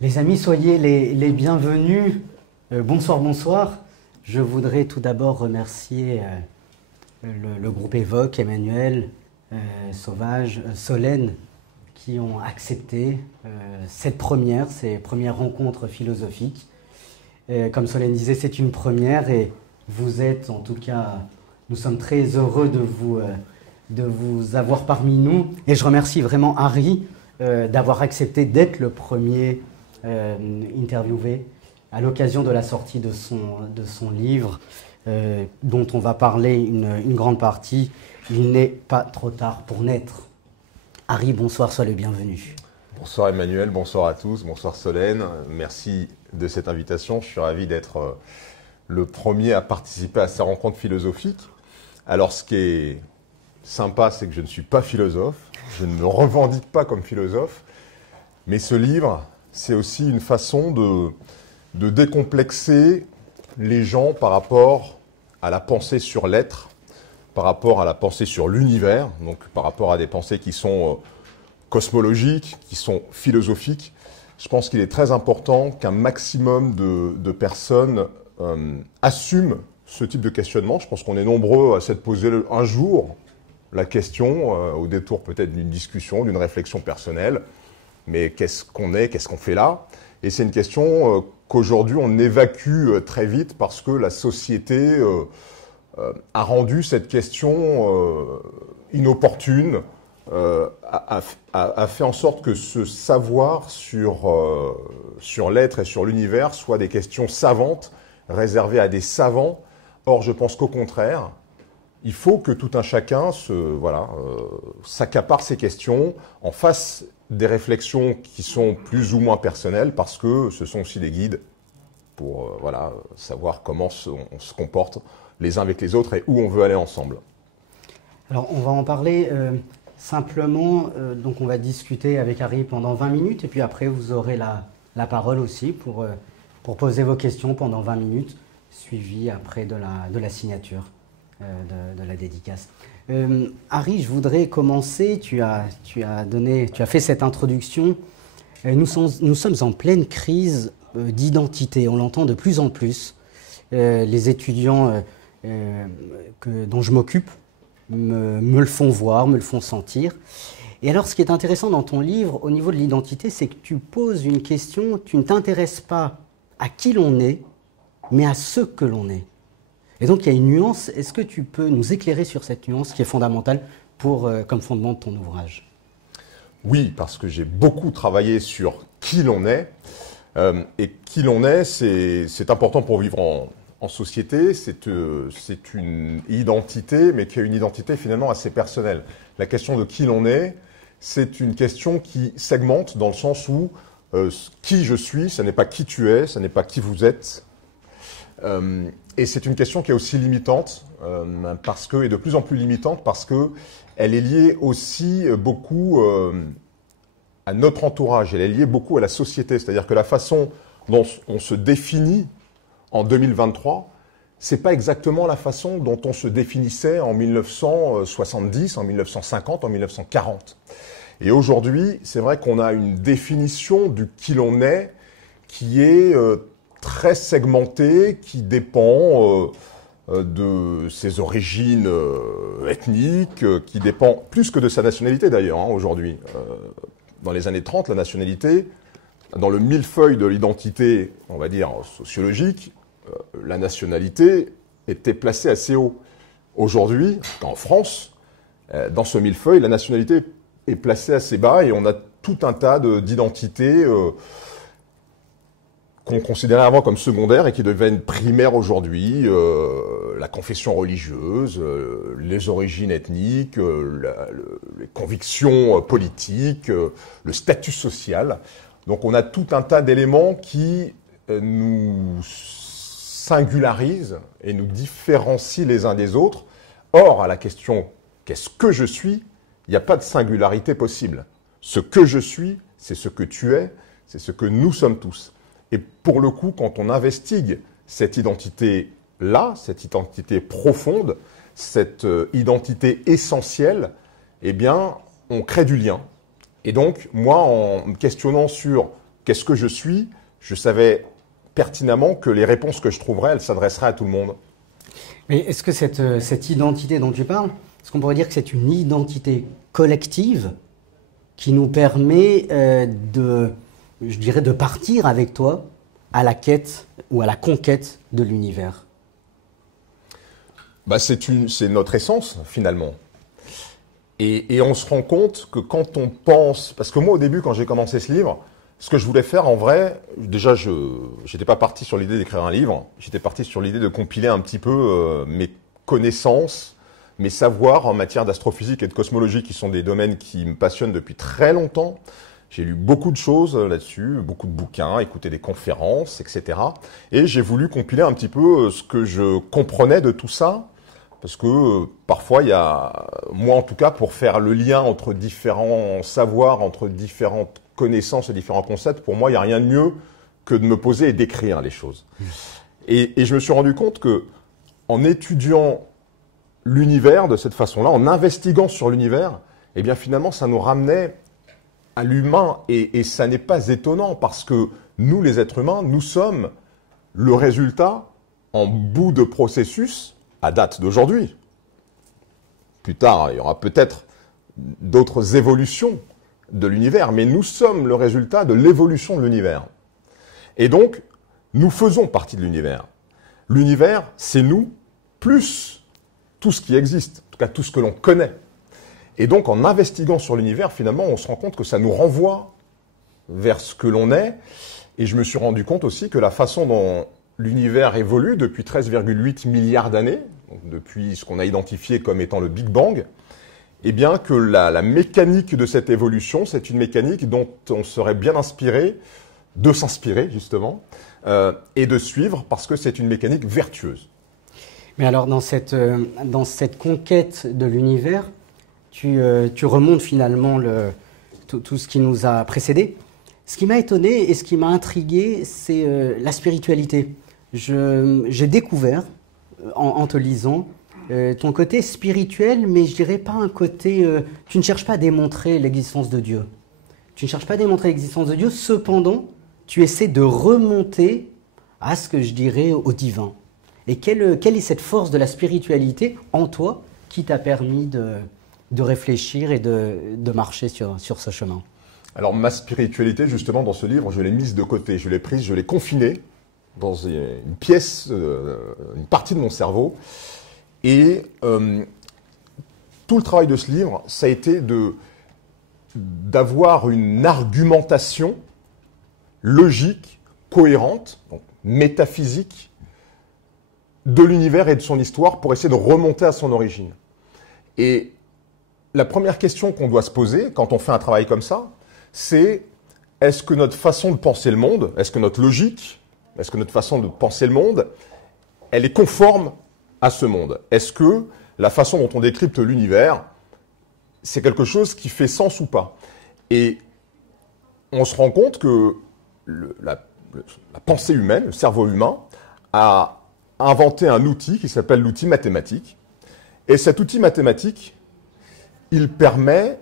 Les amis, soyez les bienvenus. Bonsoir, bonsoir. Je voudrais tout d'abord remercier le groupe Évoque, Emmanuel, Sauvage, Solène, qui ont accepté ces premières rencontres philosophiques. Comme Solène disait, c'est une première et vous êtes, en tout cas, nous sommes très heureux de vous avoir parmi nous. Et je remercie vraiment Harry d'avoir accepté d'être le premier interviewé à l'occasion de la sortie de son livre, dont on va parler une grande partie. Il n'est pas trop tard pour naître. Harry, bonsoir, sois le bienvenu. Bonsoir Emmanuel, bonsoir à tous, bonsoir Solène. Merci de cette invitation. Je suis ravi d'être le premier à participer à ces rencontres philosophiques. Alors ce qui est sympa, c'est que je ne suis pas philosophe, je ne me revendique pas comme philosophe, mais ce livre, c'est aussi une façon de décomplexer les gens par rapport à la pensée sur l'être, par rapport à la pensée sur l'univers, donc par rapport à des pensées qui sont cosmologiques, qui sont philosophiques. Je pense qu'il est très important qu'un maximum de personnes assument ce type de questionnement. Je pense qu'on est nombreux à s'être posé un jour la question, au détour peut-être d'une discussion, d'une réflexion personnelle, mais qu'est-ce qu'on est, qu'est-ce qu'on fait là? Et c'est une question qu'aujourd'hui on évacue très vite parce que la société a rendu cette question inopportune, a fait en sorte que ce savoir sur l'être et sur l'univers soit des questions savantes, réservées à des savants. Or, je pense qu'au contraire, il faut que tout un chacun s'accapare ces questions, en fasse des réflexions qui sont plus ou moins personnelles, parce que ce sont aussi des guides pour savoir comment on se comporte les uns avec les autres et où on veut aller ensemble. Alors, on va en parler simplement. Donc, on va discuter avec Harry pendant 20 minutes, et puis après, vous aurez la parole aussi pour poser vos questions pendant 20 minutes, suivi après de la signature. De la dédicace. Harry, je voudrais commencer. Tu as fait cette introduction. Nous sommes en pleine crise d'identité. On l'entend de plus en plus. Les étudiants dont je m'occupe me le font voir, me le font sentir. Et alors, ce qui est intéressant dans ton livre, au niveau de l'identité, c'est que tu poses une question. Tu ne t'intéresses pas à qui l'on est, mais à ce que l'on est. Et donc, il y a une nuance. Est-ce que tu peux nous éclairer sur cette nuance qui est fondamentale comme fondement de ton ouvrage? Oui, parce que j'ai beaucoup travaillé sur qui l'on est. Et qui l'on est, c'est important pour vivre en société. C'est une identité, mais qui est une identité finalement assez personnelle. La question de qui l'on est, c'est une question qui segmente dans le sens où qui je suis, ce n'est pas qui tu es, ce n'est pas qui vous êtes. Et c'est une question qui est aussi limitante, et de plus en plus limitante, parce qu'elle est liée aussi beaucoup à notre entourage, elle est liée beaucoup à la société. C'est-à-dire que la façon dont on se définit en 2023, c'est pas exactement la façon dont on se définissait en 1970, en 1950, en 1940. Et aujourd'hui, c'est vrai qu'on a une définition du qui l'on est qui est très segmenté, qui dépend de ses origines ethniques, qui dépend plus que de sa nationalité d'ailleurs aujourd'hui. Dans les années 30, la nationalité, dans le millefeuille de l'identité, on va dire sociologique, la nationalité était placée assez haut. Aujourd'hui, en France, dans ce millefeuille, la nationalité est placée assez bas et on a tout un tas d'identités qu'on considérait avant comme secondaires et qui deviennent primaires aujourd'hui, la confession religieuse, les origines ethniques, les convictions politiques, le statut social. Donc on a tout un tas d'éléments qui nous singularisent et nous différencient les uns des autres. Or, à la question « qu'est-ce que je suis ?», il n'y a pas de singularité possible. Ce que je suis, c'est ce que tu es, c'est ce que nous sommes tous. Et pour le coup, quand on investigue cette identité-là, cette identité profonde, cette identité essentielle, eh bien, on crée du lien. Et donc, moi, en me questionnant sur qu'est-ce que je suis, je savais pertinemment que les réponses que je trouverais, elles s'adresseraient à tout le monde. Mais est-ce que cette identité dont tu parles, est-ce qu'on pourrait dire que c'est une identité collective qui nous permet je dirais, de partir avec toi à la quête ou à la conquête de l'univers? Bah, c'est notre essence, finalement. Et on se rend compte que quand on pense... Parce que moi, au début, quand j'ai commencé ce livre, ce que je voulais faire, en vrai, déjà, je n'étais pas parti sur l'idée d'écrire un livre. J'étais parti sur l'idée de compiler un petit peu mes connaissances, mes savoirs en matière d'astrophysique et de cosmologie, qui sont des domaines qui me passionnent depuis très longtemps. J'ai lu beaucoup de choses là-dessus, beaucoup de bouquins, écouté des conférences, etc. Et j'ai voulu compiler un petit peu ce que je comprenais de tout ça. Parce que parfois, il y a, moi en tout cas, pour faire le lien entre différents savoirs, entre différentes connaissances et différents concepts, pour moi, il n'y a rien de mieux que de me poser et d'écrire les choses. Et je me suis rendu compte que, en étudiant l'univers de cette façon-là, en investiguant sur l'univers, eh bien finalement, ça nous ramenait à l'humain. Et ça n'est pas étonnant parce que nous, les êtres humains, nous sommes le résultat en bout de processus à date d'aujourd'hui. Plus tard, il y aura peut-être d'autres évolutions de l'univers, mais nous sommes le résultat de l'évolution de l'univers. Et donc, nous faisons partie de l'univers. L'univers, c'est nous, plus tout ce qui existe, en tout cas tout ce que l'on connaît. Et donc, en investiguant sur l'univers, finalement, on se rend compte que ça nous renvoie vers ce que l'on est. Et je me suis rendu compte aussi que la façon dont l'univers évolue depuis 13,8 milliards d'années, depuis ce qu'on a identifié comme étant le Big Bang, eh bien que la mécanique de cette évolution, c'est une mécanique dont on serait bien inspiré, de s'inspirer justement, et de suivre, parce que c'est une mécanique vertueuse. Mais alors dans cette conquête de l'univers, tu remontes finalement tout ce qui nous a précédé. Ce qui m'a étonné et ce qui m'a intrigué, c'est la spiritualité. J'ai découvert, en te lisant, ton côté spirituel, mais je dirais pas un côté... tu ne cherches pas à démontrer l'existence de Dieu. Tu ne cherches pas à démontrer l'existence de Dieu, cependant, tu essaies de remonter à ce que je dirais au divin. Et quelle est cette force de la spiritualité en toi qui t'a permis de réfléchir et de marcher sur ce chemin? Alors ma spiritualité, justement, dans ce livre, je l'ai mise de côté, je l'ai prise, je l'ai confinée dans une pièce, une partie de mon cerveau. Et tout le travail de ce livre, ça a été d'avoir une argumentation logique, cohérente, donc métaphysique, de l'univers et de son histoire pour essayer de remonter à son origine. Et la première question qu'on doit se poser quand on fait un travail comme ça, c'est est-ce que notre façon de penser le monde, est-ce que notre logique, est-ce que notre façon de penser le monde, elle est conforme à ce monde? Est-ce que la façon dont on décrypte l'univers, c'est quelque chose qui fait sens ou pas? Et on se rend compte que la pensée humaine, le cerveau humain, a inventé un outil qui s'appelle l'outil mathématique. Et cet outil mathématique, il permet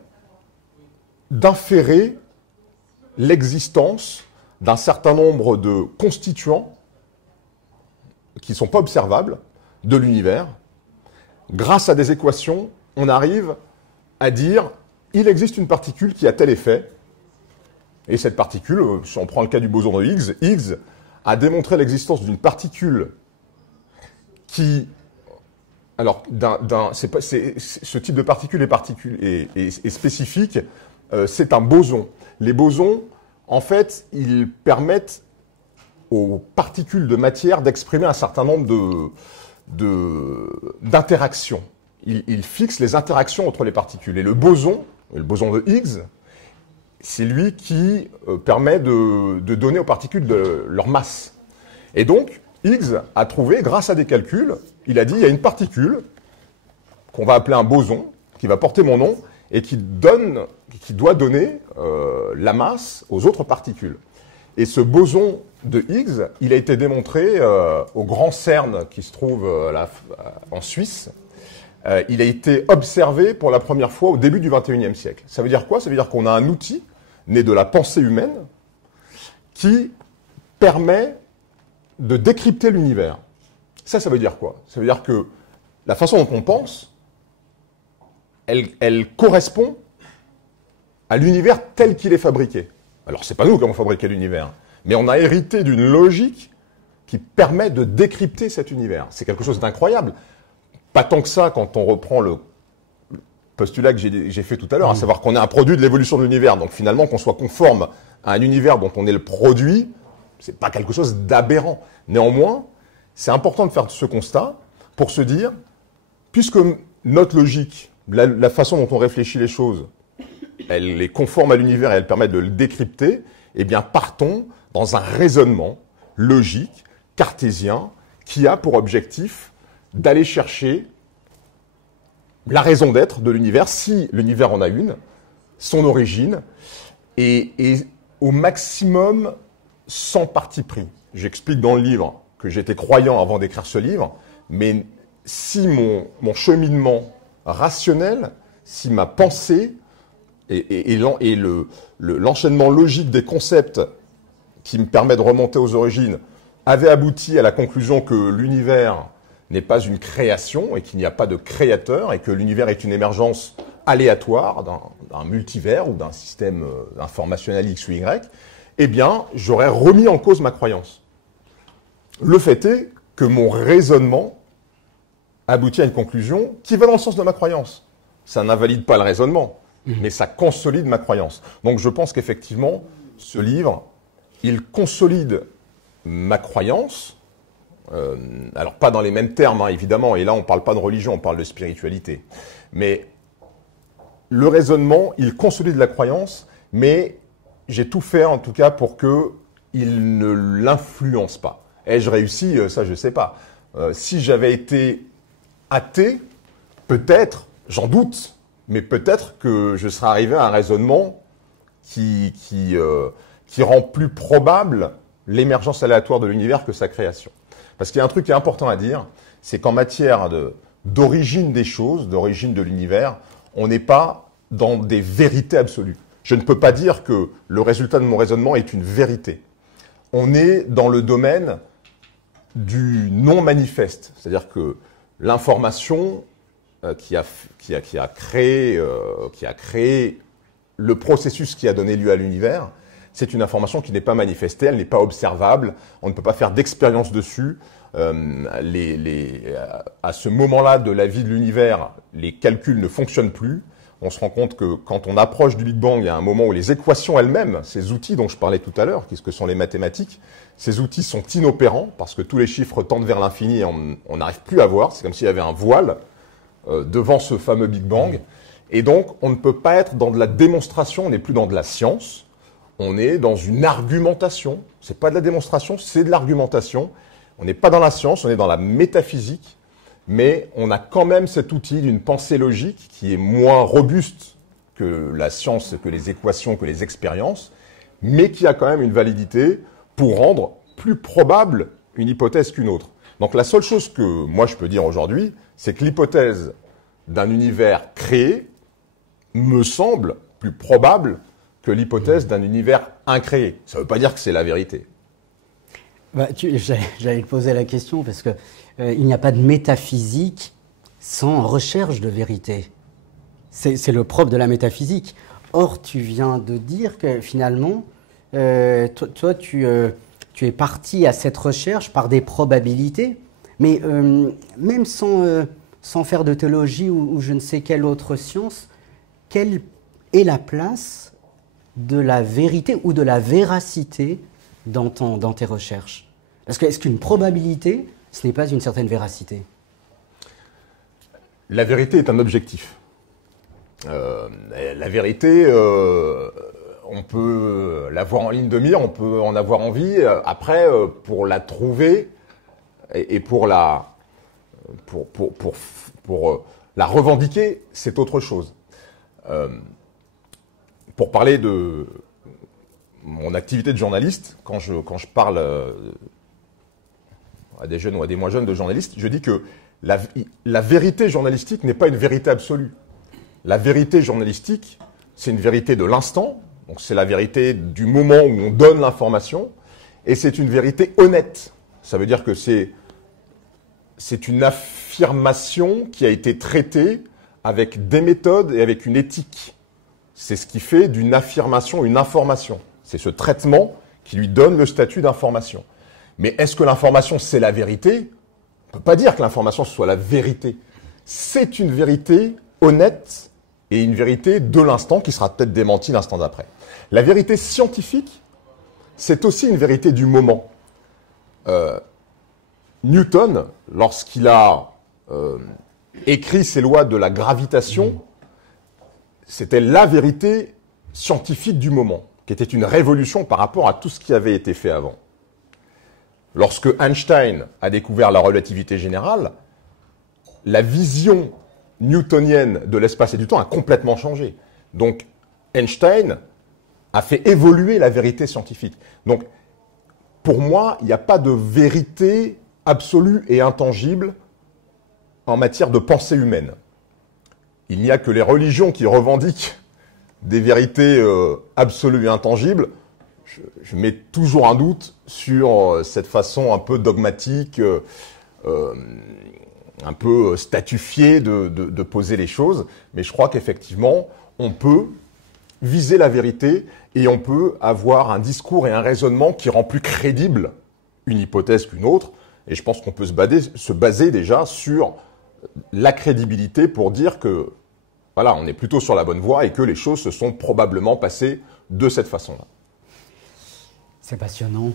d'inférer l'existence d'un certain nombre de constituants qui ne sont pas observables de l'univers. Grâce à des équations, on arrive à dire il existe une particule qui a tel effet. Et cette particule, si on prend le cas du boson de Higgs, Higgs a démontré l'existence d'une particule qui... Alors, ce type de particule est spécifique, c'est un boson. Les bosons, en fait, ils permettent aux particules de matière d'exprimer un certain nombre d'interactions. Ils fixent les interactions entre les particules. Et le boson de Higgs, c'est lui qui permet de donner aux particules leur masse. Et donc, Higgs a trouvé, grâce à des calculs, il a dit, il y a une particule qu'on va appeler un boson, qui va porter mon nom, et qui doit donner la masse aux autres particules. Et ce boson de Higgs, il a été démontré au Grand CERN, qui se trouve en Suisse. Il a été observé pour la première fois au début du XXIe siècle. Ça veut dire quoi? Ça veut dire qu'on a un outil né de la pensée humaine, qui permet de décrypter l'univers. Ça veut dire quoi? Ça veut dire que la façon dont on pense, elle correspond à l'univers tel qu'il est fabriqué. Alors, c'est pas nous qui avons fabriqué l'univers, mais on a hérité d'une logique qui permet de décrypter cet univers. C'est quelque chose d'incroyable. Pas tant que ça quand on reprend le postulat que j'ai fait tout à l'heure, à savoir qu'on est un produit de l'évolution de l'univers. Donc finalement, qu'on soit conforme à un univers dont on est le produit, c'est pas quelque chose d'aberrant. Néanmoins, c'est important de faire ce constat pour se dire, puisque notre logique, la façon dont on réfléchit les choses, elle est conforme à l'univers et elle permet de le décrypter, eh bien partons dans un raisonnement logique, cartésien, qui a pour objectif d'aller chercher la raison d'être de l'univers, si l'univers en a une, son origine, et au maximum sans parti pris. J'explique dans le livre que j'étais croyant avant d'écrire ce livre, mais si mon cheminement rationnel, si ma pensée et l'enchaînement logique des concepts qui me permet de remonter aux origines avait abouti à la conclusion que l'univers n'est pas une création et qu'il n'y a pas de créateur et que l'univers est une émergence aléatoire d'un multivers ou d'un système informationnel X ou Y, eh bien, j'aurais remis en cause ma croyance. Le fait est que mon raisonnement aboutit à une conclusion qui va dans le sens de ma croyance. Ça n'invalide pas le raisonnement, mais ça consolide ma croyance. Donc je pense qu'effectivement, ce livre, il consolide ma croyance, alors pas dans les mêmes termes, hein, évidemment, et là on ne parle pas de religion, on parle de spiritualité. Mais le raisonnement, il consolide la croyance, mais j'ai tout fait en tout cas pour qu'il ne l'influence pas. Ai-je réussi? Ça je ne sais pas. Si j'avais été athée, peut-être, j'en doute, mais peut-être que je serais arrivé à un raisonnement qui rend plus probable l'émergence aléatoire de l'univers que sa création. Parce qu'il y a un truc qui est important à dire, c'est qu'en matière d'origine des choses, d'origine de l'univers, on n'est pas dans des vérités absolues. Je ne peux pas dire que le résultat de mon raisonnement est une vérité. On est dans le domaine du non manifeste, c'est-à-dire que l'information qui a créé le processus qui a donné lieu à l'univers, c'est une information qui n'est pas manifestée, elle n'est pas observable, on ne peut pas faire d'expérience dessus. À ce moment-là de la vie de l'univers, les calculs ne fonctionnent plus. On se rend compte que quand on approche du Big Bang, il y a un moment où les équations elles-mêmes, ces outils dont je parlais tout à l'heure, qu'est-ce que sont les mathématiques, ces outils sont inopérants parce que tous les chiffres tendent vers l'infini et on n'arrive plus à voir. C'est comme s'il y avait un voile devant ce fameux Big Bang. Et donc, on ne peut pas être dans de la démonstration, on n'est plus dans de la science. On est dans une argumentation. C'est pas de la démonstration, c'est de l'argumentation. On n'est pas dans la science, on est dans la métaphysique, mais on a quand même cet outil d'une pensée logique qui est moins robuste que la science, que les équations, que les expériences, mais qui a quand même une validité pour rendre plus probable une hypothèse qu'une autre. Donc la seule chose que moi je peux dire aujourd'hui, c'est que l'hypothèse d'un univers créé me semble plus probable que l'hypothèse d'un univers incréé. Ça ne veut pas dire que c'est la vérité. Bah, j'allais te poser la question parce que il n'y a pas de métaphysique sans recherche de vérité. C'est le propre de la métaphysique. Or, tu viens de dire que finalement, toi, tu es parti à cette recherche par des probabilités, mais même sans faire de théologie ou je ne sais quelle autre science, quelle est la place de la vérité ou de la véracité dans tes recherches? Parce que est-ce qu'une probabilité, ce n'est pas une certaine véracité? La vérité est un objectif. La vérité, on peut l'avoir en ligne de mire, on peut en avoir envie. Après, pour la trouver et pour la revendiquer, c'est autre chose. Pour parler de mon activité de journaliste, quand je parle à des jeunes ou à des moins jeunes de journalistes, je dis que la vérité journalistique n'est pas une vérité absolue. La vérité journalistique, c'est une vérité de l'instant, Donc c'est la vérité du moment où on donne l'information, et c'est une vérité honnête. Ça veut dire que c'est une affirmation qui a été traitée avec des méthodes et avec une éthique. C'est ce qui fait d'une affirmation une information. C'est ce traitement qui lui donne le statut d'information. Mais est-ce que l'information, c'est la vérité? On ne peut pas dire que l'information soit la vérité. C'est une vérité honnête et une vérité de l'instant qui sera peut-être démentie l'instant d'après. La vérité scientifique, c'est aussi une vérité du moment. Newton, lorsqu'il a écrit ses lois de la gravitation, c'était la vérité scientifique du moment, qui était une révolution par rapport à tout ce qui avait été fait avant. Lorsque Einstein a découvert la relativité générale, la vision newtonienne de l'espace et du temps a complètement changé. Donc Einstein a fait évoluer la vérité scientifique. Donc pour moi, il n'y a pas de vérité absolue et intangible en matière de pensée humaine. Il n'y a que les religions qui revendiquent des vérités absolues et intangibles. Je mets toujours un doute sur cette façon un peu dogmatique, un peu statufiée de poser les choses. Mais je crois qu'effectivement, on peut viser la vérité et on peut avoir un discours et un raisonnement qui rend plus crédible une hypothèse qu'une autre. Et je pense qu'on peut se baser déjà sur la crédibilité pour dire que voilà, on est plutôt sur la bonne voie et que les choses se sont probablement passées de cette façon-là. C'est passionnant.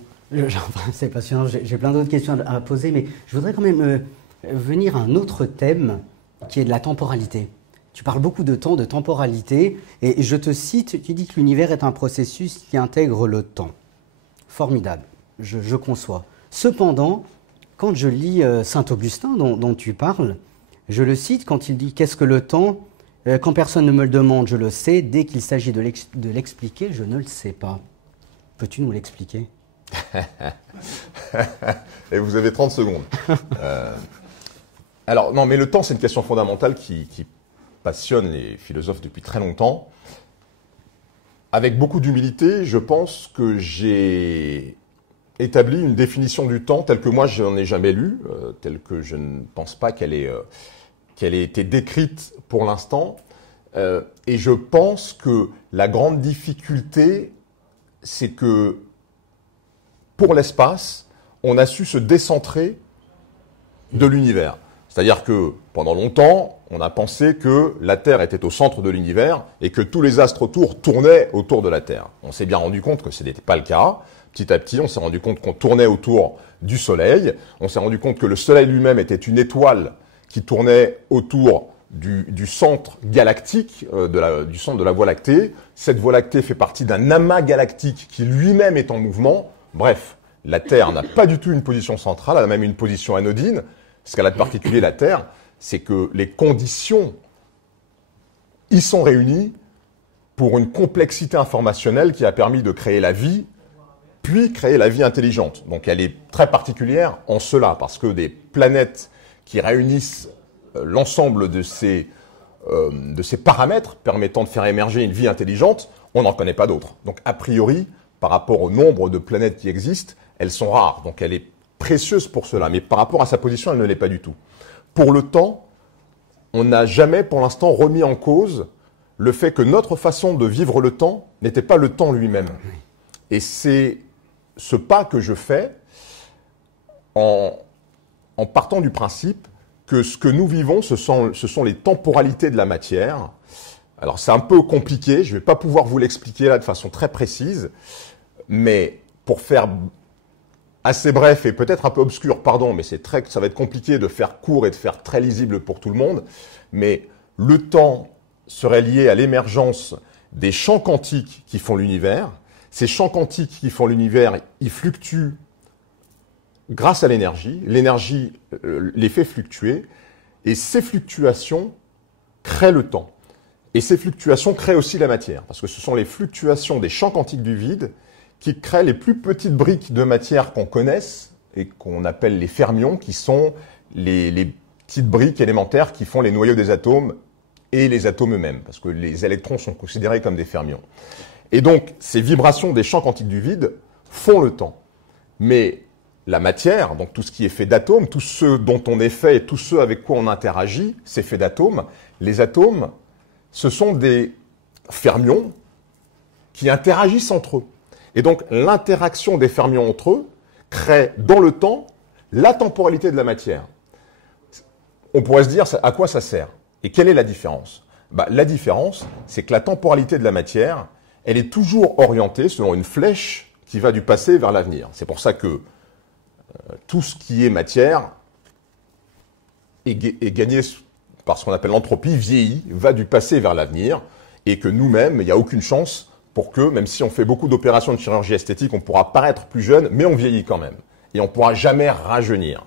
C'est passionnant. J'ai plein d'autres questions à poser, mais je voudrais quand même venir à un autre thème qui est de la temporalité. Tu parles beaucoup de temps, de temporalité, et je te cite, tu dis que l'univers est un processus qui intègre le temps. Formidable, je conçois. Cependant, quand je lis Saint-Augustin dont tu parles, je le cite quand il dit « Qu'est-ce que le temps ? Quand personne ne me le demande, je le sais. Dès qu'il s'agit de l'expliquer, je ne le sais pas. » Peux-tu nous l'expliquer? Et vous avez 30 secondes. Alors, non, mais le temps, c'est une question fondamentale qui passionne les philosophes depuis très longtemps. Avec beaucoup d'humilité, je pense que j'ai établi une définition du temps telle que moi, je n'en ai jamais lue, telle que je ne pense pas qu'elle ait été décrite pour l'instant. Et je pense que la grande difficulté, c'est que pour l'espace, on a su se décentrer de l'univers. C'est-à-dire que pendant longtemps, on a pensé que la Terre était au centre de l'univers et que tous les astres autour tournaient autour de la Terre. On s'est bien rendu compte que ce n'était pas le cas. Petit à petit, on s'est rendu compte qu'on tournait autour du Soleil. On s'est rendu compte que le Soleil lui-même était une étoile qui tournait autour du centre galactique, du centre de la Voie lactée. Cette Voie lactée fait partie d'un amas galactique qui lui-même est en mouvement. Bref, la Terre n'a pas du tout une position centrale, elle a même une position anodine. Ce qu'elle a de particulier, la Terre, c'est que les conditions y sont réunies pour une complexité informationnelle qui a permis de créer la vie, puis créer la vie intelligente. Donc elle est très particulière en cela, parce que des planètes qui réunissent l'ensemble de ces paramètres permettant de faire émerger une vie intelligente, on n'en connaît pas d'autres. Donc a priori, par rapport au nombre de planètes qui existent, elles sont rares. Donc elle est précieuse pour cela. Mais par rapport à sa position, elle ne l'est pas du tout. Pour le temps, on n'a jamais pour l'instant remis en cause le fait que notre façon de vivre le temps n'était pas le temps lui-même. Et c'est ce pas que je fais en partant du principe que ce que nous vivons, ce sont les temporalités de la matière. Alors c'est un peu compliqué, je ne vais pas pouvoir vous l'expliquer là de façon très précise, mais pour faire assez bref et peut-être un peu obscur, pardon, mais ça va être compliqué de faire court et de faire très lisible pour tout le monde, mais le temps serait lié à l'émergence des champs quantiques qui font l'univers. Ces champs quantiques qui font l'univers, ils fluctuent grâce à l'énergie. L'énergie les fait fluctuer et ces fluctuations créent le temps. Et ces fluctuations créent aussi la matière, parce que ce sont les fluctuations des champs quantiques du vide qui créent les plus petites briques de matière qu'on connaisse et qu'on appelle les fermions, qui sont les petites briques élémentaires qui font les noyaux des atomes et les atomes eux-mêmes, parce que les électrons sont considérés comme des fermions. Et donc, ces vibrations des champs quantiques du vide font le temps. Mais la matière, donc tout ce qui est fait d'atomes, tout ce dont on est fait et tout ce avec quoi on interagit, c'est fait d'atomes. Les atomes, ce sont des fermions qui interagissent entre eux. Et donc, l'interaction des fermions entre eux crée dans le temps la temporalité de la matière. On pourrait se dire à quoi ça sert et quelle est la différence? La différence, c'est que la temporalité de la matière, elle est toujours orientée selon une flèche qui va du passé vers l'avenir. C'est pour ça que tout ce qui est matière est gagné par ce qu'on appelle l'entropie, vieillit, va du passé vers l'avenir, et que nous-mêmes, il n'y a aucune chance pour que, même si on fait beaucoup d'opérations de chirurgie esthétique, on pourra paraître plus jeune, mais on vieillit quand même. Et on ne pourra jamais rajeunir.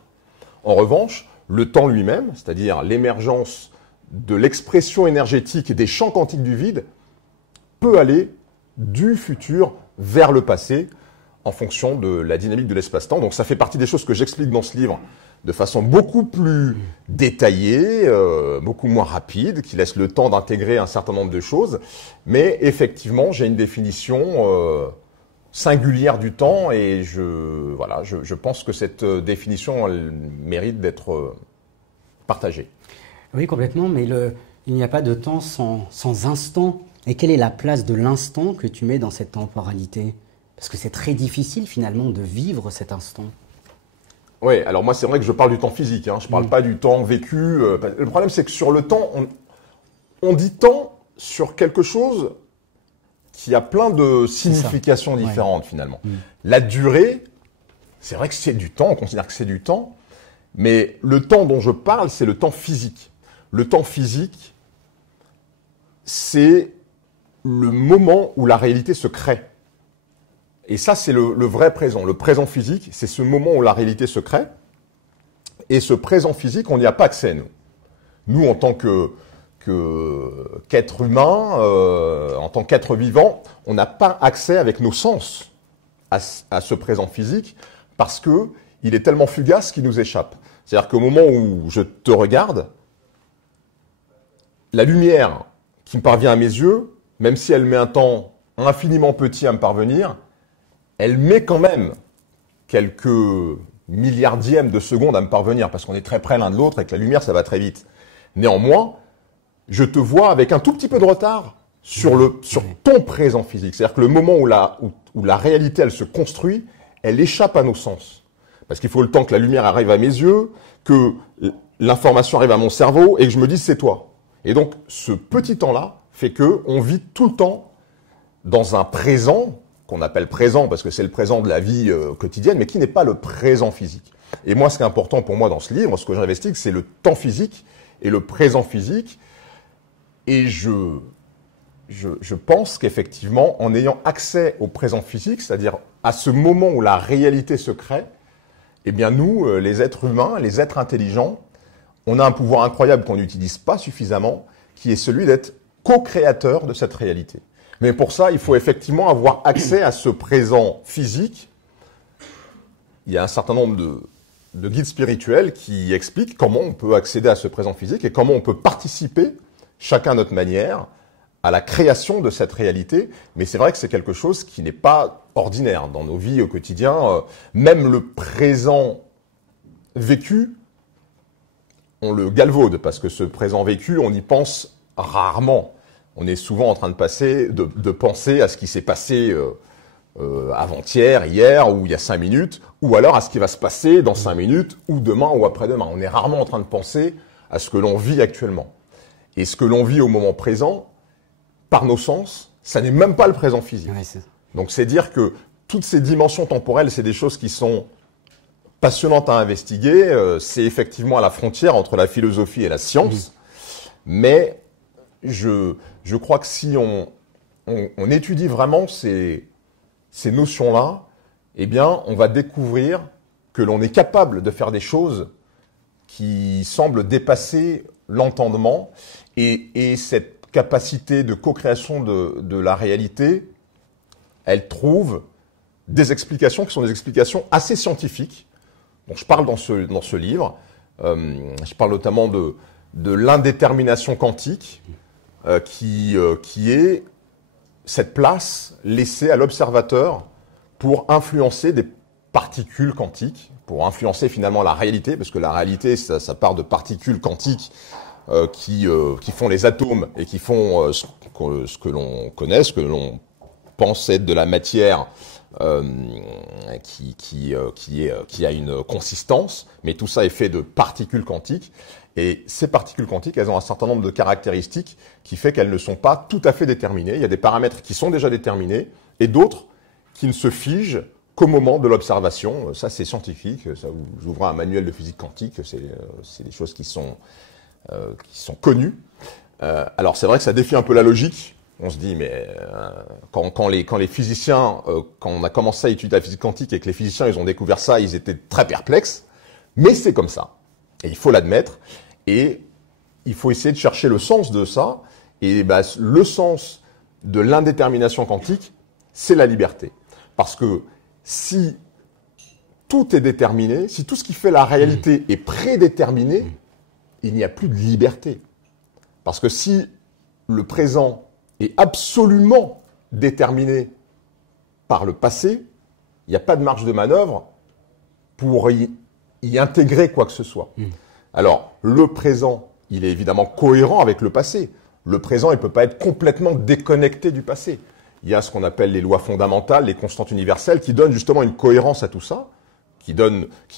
En revanche, le temps lui-même, c'est-à-dire l'émergence de l'expression énergétique des champs quantiques du vide, peut aller du futur vers le passé en fonction de la dynamique de l'espace-temps. Donc ça fait partie des choses que j'explique dans ce livre de façon beaucoup plus détaillée, beaucoup moins rapide, qui laisse le temps d'intégrer un certain nombre de choses. Mais effectivement, j'ai une définition singulière du temps et je pense que cette définition elle mérite d'être partagée. Oui, complètement, mais il n'y a pas de temps sans instant. Et quelle est la place de l'instant que tu mets dans cette temporalité? Parce que c'est très difficile finalement de vivre cet instant. Oui, alors moi c'est vrai que je parle du temps physique, hein, je ne parle pas du temps vécu. Le problème c'est que sur le temps, on dit temps sur quelque chose qui a plein de significations différentes finalement. La durée, c'est vrai que c'est du temps, on considère que c'est du temps, mais le temps dont je parle, c'est le temps physique. Le temps physique, c'est le moment où la réalité se crée. Et ça, c'est le vrai présent. Le présent physique, c'est ce moment où la réalité se crée. Et ce présent physique, on n'y a pas accès, nous. Nous, en tant qu'être humain, en tant qu'être vivant, on n'a pas accès avec nos sens à ce présent physique parce que il est tellement fugace qu'il nous échappe. C'est-à-dire qu'au moment où je te regarde, la lumière qui me parvient à mes yeux, même si elle met un temps infiniment petit à me parvenir, elle met quand même quelques milliardièmes de secondes à me parvenir, parce qu'on est très près l'un de l'autre et que la lumière, ça va très vite. Néanmoins, je te vois avec un tout petit peu de retard sur ton présent physique. C'est-à-dire que le moment où la réalité, elle se construit, elle échappe à nos sens. Parce qu'il faut le temps que la lumière arrive à mes yeux, que l'information arrive à mon cerveau et que je me dise c'est toi. Et donc, ce petit temps-là fait qu'on vit tout le temps dans un présent qu'on appelle présent parce que c'est le présent de la vie quotidienne, mais qui n'est pas le présent physique. Et moi, ce qui est important pour moi dans ce livre, ce que j'investigue, c'est le temps physique et le présent physique. Et je pense qu'effectivement, en ayant accès au présent physique, c'est-à-dire à ce moment où la réalité se crée, eh bien nous, les êtres humains, les êtres intelligents, on a un pouvoir incroyable qu'on n'utilise pas suffisamment, qui est celui d'être co-créateur de cette réalité. Mais pour ça, il faut effectivement avoir accès à ce présent physique. Il y a un certain nombre de guides spirituels qui expliquent comment on peut accéder à ce présent physique et comment on peut participer, chacun à notre manière, à la création de cette réalité. Mais c'est vrai que c'est quelque chose qui n'est pas ordinaire dans nos vies au quotidien. Même le présent vécu, on le galvaude parce que ce présent vécu, on y pense rarement. On est souvent en train de penser à ce qui s'est passé avant-hier, hier, ou il y a 5 minutes, ou alors à ce qui va se passer dans 5 minutes, ou demain, ou après-demain. On est rarement en train de penser à ce que l'on vit actuellement. Et ce que l'on vit au moment présent, par nos sens, ça n'est même pas le présent physique. Ouais, donc c'est dire que toutes ces dimensions temporelles, c'est des choses qui sont passionnantes à investiguer. C'est effectivement à la frontière entre la philosophie et la science. Mais je crois que si on étudie vraiment ces notions-là, eh bien, on va découvrir que l'on est capable de faire des choses qui semblent dépasser l'entendement et cette capacité de co-création de la réalité, elle trouve des explications qui sont des explications assez scientifiques. Donc, je parle dans ce livre, je parle notamment de l'indétermination quantique, qui est cette place laissée à l'observateur pour influencer des particules quantiques, pour influencer finalement la réalité, parce que la réalité, ça part de particules quantiques qui font les atomes et qui font ce que l'on connaît, ce que l'on pense être de la matière qui a une consistance, mais tout ça est fait de particules quantiques. Et ces particules quantiques, elles ont un certain nombre de caractéristiques qui fait qu'elles ne sont pas tout à fait déterminées. Il y a des paramètres qui sont déjà déterminés et d'autres qui ne se figent qu'au moment de l'observation. Ça, c'est scientifique. Ça, vous ouvrez un manuel de physique quantique. C'est des choses qui sont connues. Alors, c'est vrai que ça défie un peu la logique. On se dit, mais quand les physiciens, quand on a commencé à étudier la physique quantique et que les physiciens, ils ont découvert ça, ils étaient très perplexes. Mais c'est comme ça. Et il faut l'admettre. Et il faut essayer de chercher le sens de ça. Et le sens de l'indétermination quantique, c'est la liberté. Parce que si tout est déterminé, si tout ce qui fait la réalité est prédéterminé, il n'y a plus de liberté. Parce que si le présent est absolument déterminé par le passé, il n'y a pas de marge de manœuvre pour y intégrer quoi que ce soit. Alors, le présent, il est évidemment cohérent avec le passé. Le présent, il ne peut pas être complètement déconnecté du passé. Il y a ce qu'on appelle les lois fondamentales, les constantes universelles, qui donnent justement une cohérence à tout ça, qui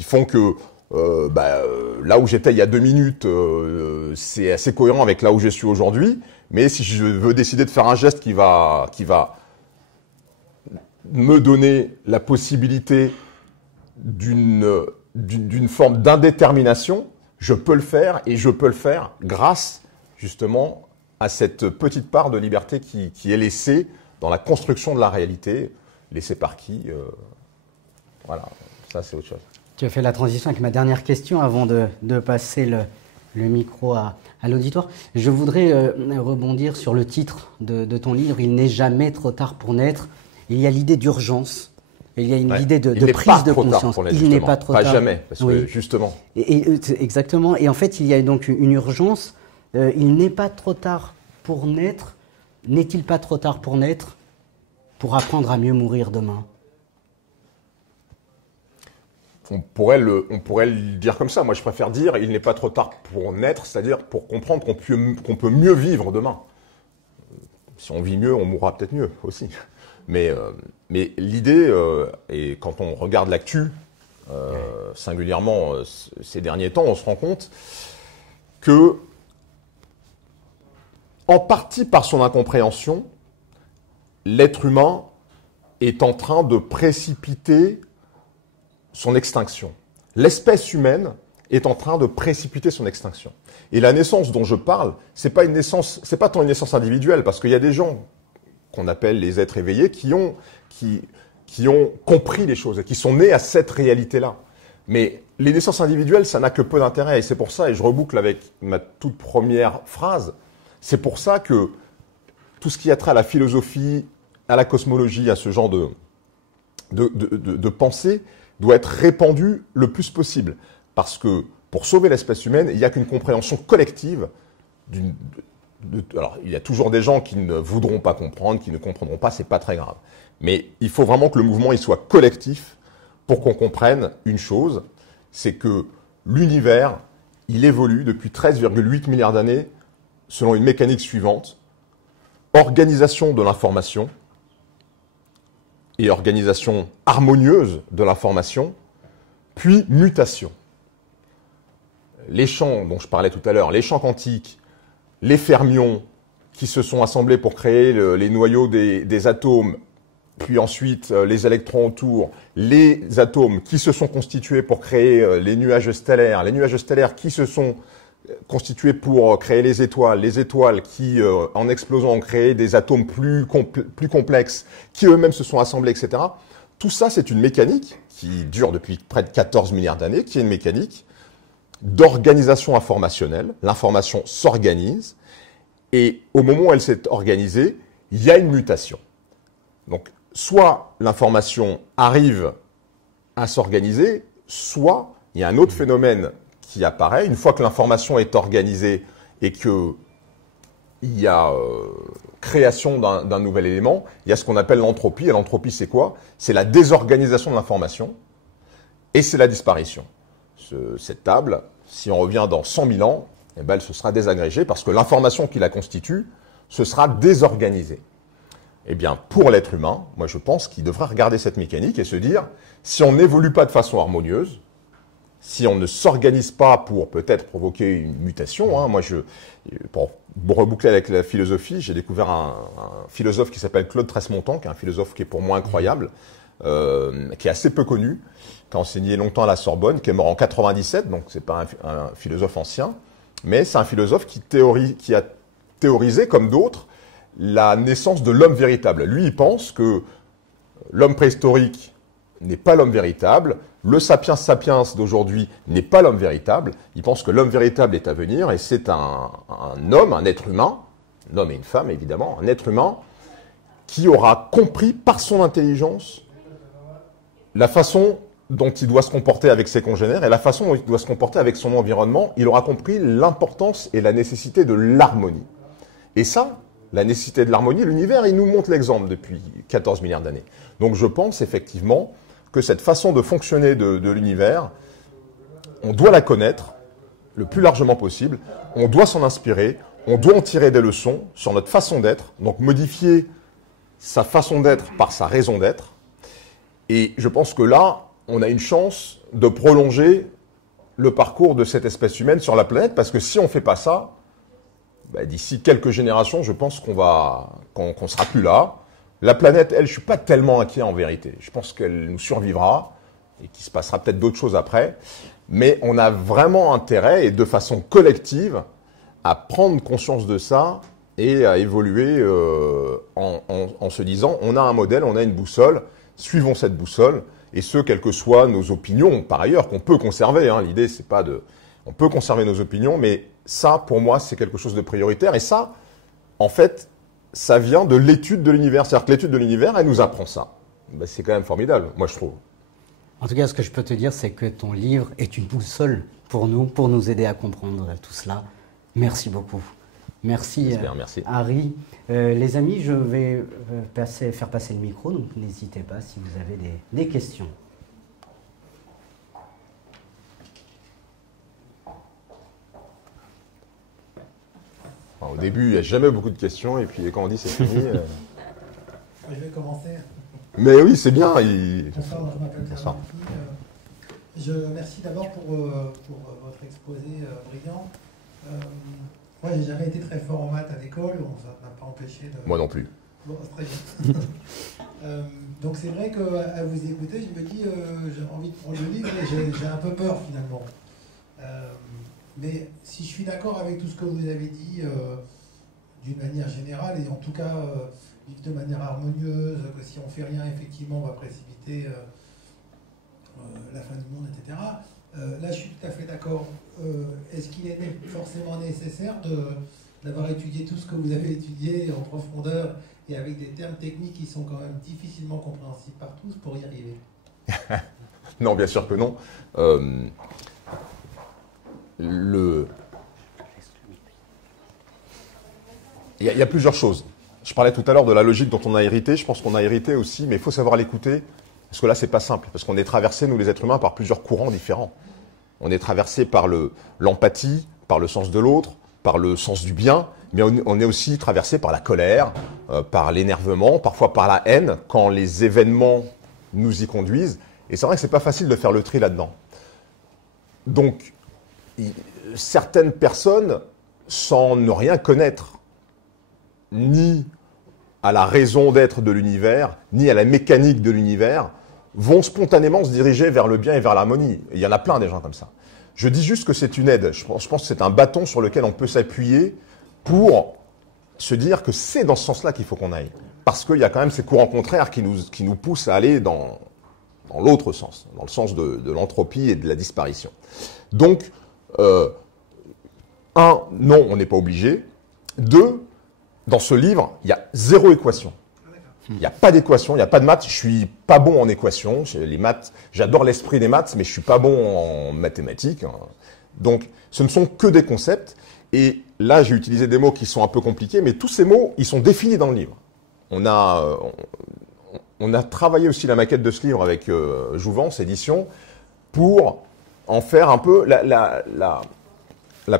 font que là où j'étais il y a 2 minutes, c'est assez cohérent avec là où je suis aujourd'hui. Mais si je veux décider de faire un geste qui va me donner la possibilité d'une forme d'indétermination, je peux le faire, et je peux le faire grâce justement à cette petite part de liberté qui est laissée dans la construction de la réalité. Laissée par qui voilà, ça c'est autre chose. Tu as fait la transition avec ma dernière question avant de passer le micro à l'auditoire. Je voudrais rebondir sur le titre de ton livre, « Il n'est jamais trop tard pour naître ». Il y a l'idée d'urgence. Il y a une idée de prise de conscience. Il n'est pas trop tard. Pas jamais, parce que justement. Exactement. Et en fait, il y a donc une urgence. Il n'est pas trop tard pour naître. N'est-il pas trop tard pour naître, pour apprendre à mieux mourir demain? On pourrait le dire comme ça. Moi, je préfère dire il n'est pas trop tard pour naître, c'est-à-dire pour comprendre qu'on peut mieux vivre demain. Si on vit mieux, on mourra peut-être mieux aussi. Mais l'idée, et quand on regarde l'actu, singulièrement ces derniers temps, on se rend compte que, en partie par son incompréhension, l'être humain est en train de précipiter son extinction. L'espèce humaine est en train de précipiter son extinction. Et la naissance dont je parle, c'est pas tant une naissance individuelle, parce qu'il y a des gens qu'on appelle les êtres éveillés qui ont compris les choses et qui sont nés à cette réalité-là. Mais les naissances individuelles, ça n'a que peu d'intérêt. Et c'est pour ça, et je reboucle avec ma toute première phrase, c'est pour ça que tout ce qui a trait à la philosophie, à la cosmologie, à ce genre de pensée, doit être répandu le plus possible. Parce que pour sauver l'espèce humaine, il n'y a qu'une compréhension collective. Alors, il y a toujours des gens qui ne voudront pas comprendre, qui ne comprendront pas, c'est pas très grave. Mais il faut vraiment que le mouvement il soit collectif pour qu'on comprenne une chose, c'est que l'univers, il évolue depuis 13,8 milliards d'années selon une mécanique suivante: organisation de l'information et organisation harmonieuse de l'information, puis mutation. Les champs dont je parlais tout à l'heure, les champs quantiques, les fermions qui se sont assemblés pour créer les noyaux des atomes, puis ensuite les électrons autour, les atomes qui se sont constitués pour créer les nuages stellaires qui se sont constitués pour créer les étoiles qui, en explosant, ont créé des atomes plus complexes, qui eux-mêmes se sont assemblés, etc. Tout ça, c'est une mécanique qui dure depuis près de 14 milliards d'années, qui est une mécanique d'organisation informationnelle. L'information s'organise, et au moment où elle s'est organisée, il y a une mutation. Donc, soit l'information arrive à s'organiser, soit il y a un autre phénomène qui apparaît une fois que l'information est organisée et que il y a création d'un nouvel élément, il y a ce qu'on appelle l'entropie. Et l'entropie, c'est quoi? C'est la désorganisation de l'information et c'est la disparition. Cette table, si on revient dans 100 000 ans, eh ben, elle se sera désagrégée parce que l'information qui la constitue se sera désorganisée. Eh bien, pour l'être humain, moi je pense qu'il devrait regarder cette mécanique et se dire, si on n'évolue pas de façon harmonieuse, si on ne s'organise pas pour peut-être provoquer une mutation, hein, pour reboucler avec la philosophie, j'ai découvert un philosophe qui s'appelle Claude Tresmontant, qui est un philosophe qui est pour moi incroyable, qui est assez peu connu, qui a enseigné longtemps à la Sorbonne, qui est mort en 97, donc c'est pas un philosophe ancien, mais c'est un philosophe qui a théorisé, comme d'autres, la naissance de l'homme véritable. Lui, il pense que l'homme préhistorique n'est pas l'homme véritable, le sapiens sapiens d'aujourd'hui n'est pas l'homme véritable. Il pense que l'homme véritable est à venir et c'est un homme, un être humain, un homme et une femme évidemment, un être humain qui aura compris par son intelligence la façon dont il doit se comporter avec ses congénères et la façon dont il doit se comporter avec son environnement. Il aura compris l'importance et la nécessité de l'harmonie. Et ça, la nécessité de l'harmonie, l'univers, il nous montre l'exemple depuis 14 milliards d'années. Donc je pense effectivement que cette façon de fonctionner de l'univers, on doit la connaître le plus largement possible, on doit s'en inspirer, on doit en tirer des leçons sur notre façon d'être, donc modifier sa façon d'être par sa raison d'être. Et je pense que là, on a une chance de prolonger le parcours de cette espèce humaine sur la planète, parce que si on ne fait pas ça, d'ici quelques générations, je pense qu'on sera plus là. La planète, elle, je suis pas tellement inquiet en vérité. Je pense qu'elle nous survivra et qu'il se passera peut-être d'autres choses après. Mais on a vraiment intérêt, et de façon collective, à prendre conscience de ça et à évoluer en se disant, on a un modèle, on a une boussole, suivons cette boussole, et ce, quelles que soient nos opinions, par ailleurs, qu'on peut conserver. Hein. L'idée, c'est pas de... On peut conserver nos opinions, mais ça, pour moi, c'est quelque chose de prioritaire. Et ça, en fait, ça vient de l'étude de l'univers. C'est-à-dire que l'étude de l'univers, elle nous apprend ça. C'est quand même formidable, moi, je trouve. En tout cas, ce que je peux te dire, c'est que ton livre est une boussole pour nous aider à comprendre tout cela. Merci beaucoup. Merci, merci. Harry. Les amis, je vais faire passer le micro, donc n'hésitez pas si vous avez des questions. Au début, il n'y a jamais beaucoup de questions, et puis quand on dit c'est fini... Je vais commencer. Mais oui, c'est bien. Bonsoir, je m'appelle Pierre. Je merci d'abord pour votre exposé brillant. Moi, j'ai jamais été très fort en maths à l'école, ça ne m'a pas empêché de... Moi non plus. Bon, c'est très bien. Donc c'est vrai qu'à vous écouter, je me dis, j'ai envie de prendre le livre, mais j'ai un peu peur finalement. Mais si je suis d'accord avec tout ce que vous avez dit, d'une manière générale, et en tout cas vivre de manière harmonieuse, que si on ne fait rien, effectivement, on va précipiter la fin du monde, etc. Là, je suis tout à fait d'accord. Est-ce qu'il est forcément nécessaire d'avoir étudié tout ce que vous avez étudié en profondeur et avec des termes techniques qui sont quand même difficilement compréhensibles par tous pour y arriver? Non, bien sûr que non. Il y a plusieurs choses. Je parlais tout à l'heure de la logique dont on a hérité. Je pense qu'on a hérité aussi, mais il faut savoir l'écouter. Parce que là, c'est pas simple. Parce qu'on est traversé, nous les êtres humains, par plusieurs courants différents. On est traversé par l'empathie, par le sens de l'autre, par le sens du bien. Mais on est aussi traversé par la colère, par l'énervement, parfois par la haine, quand les événements nous y conduisent. Et c'est vrai que c'est pas facile de faire le tri là-dedans. Donc, certaines personnes, sans ne rien connaître, ni à la raison d'être de l'univers, ni à la mécanique de l'univers, vont spontanément se diriger vers le bien et vers l'harmonie. Il y en a plein des gens comme ça. Je dis juste que c'est une aide. Je pense que c'est un bâton sur lequel on peut s'appuyer pour se dire que c'est dans ce sens-là qu'il faut qu'on aille. Parce qu'il y a quand même ces courants contraires qui nous poussent à aller dans l'autre sens, dans le sens de l'entropie et de la disparition. Donc, non, on n'est pas obligé. 2, dans ce livre, il y a 0 équation. Il n'y a pas d'équation, il n'y a pas de maths. Je suis pas bon en équation. Les maths, j'adore l'esprit des maths, mais je suis pas bon en mathématiques. Donc, ce ne sont que des concepts. Et là, j'ai utilisé des mots qui sont un peu compliqués, mais tous ces mots, ils sont définis dans le livre. On a travaillé aussi la maquette de ce livre avec Jouvence Édition pour en faire un peu la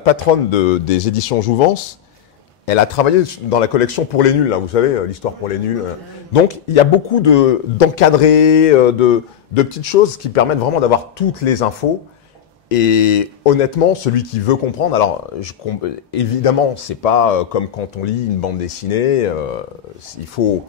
patronne des éditions Jouvence. Elle a travaillé dans la collection Pour les nuls, là, vous savez, l'histoire pour les nuls. Donc, il y a beaucoup d'encadrés, de petites choses qui permettent vraiment d'avoir toutes les infos. Et honnêtement, celui qui veut comprendre, alors évidemment, c'est pas comme quand on lit une bande dessinée. Il faut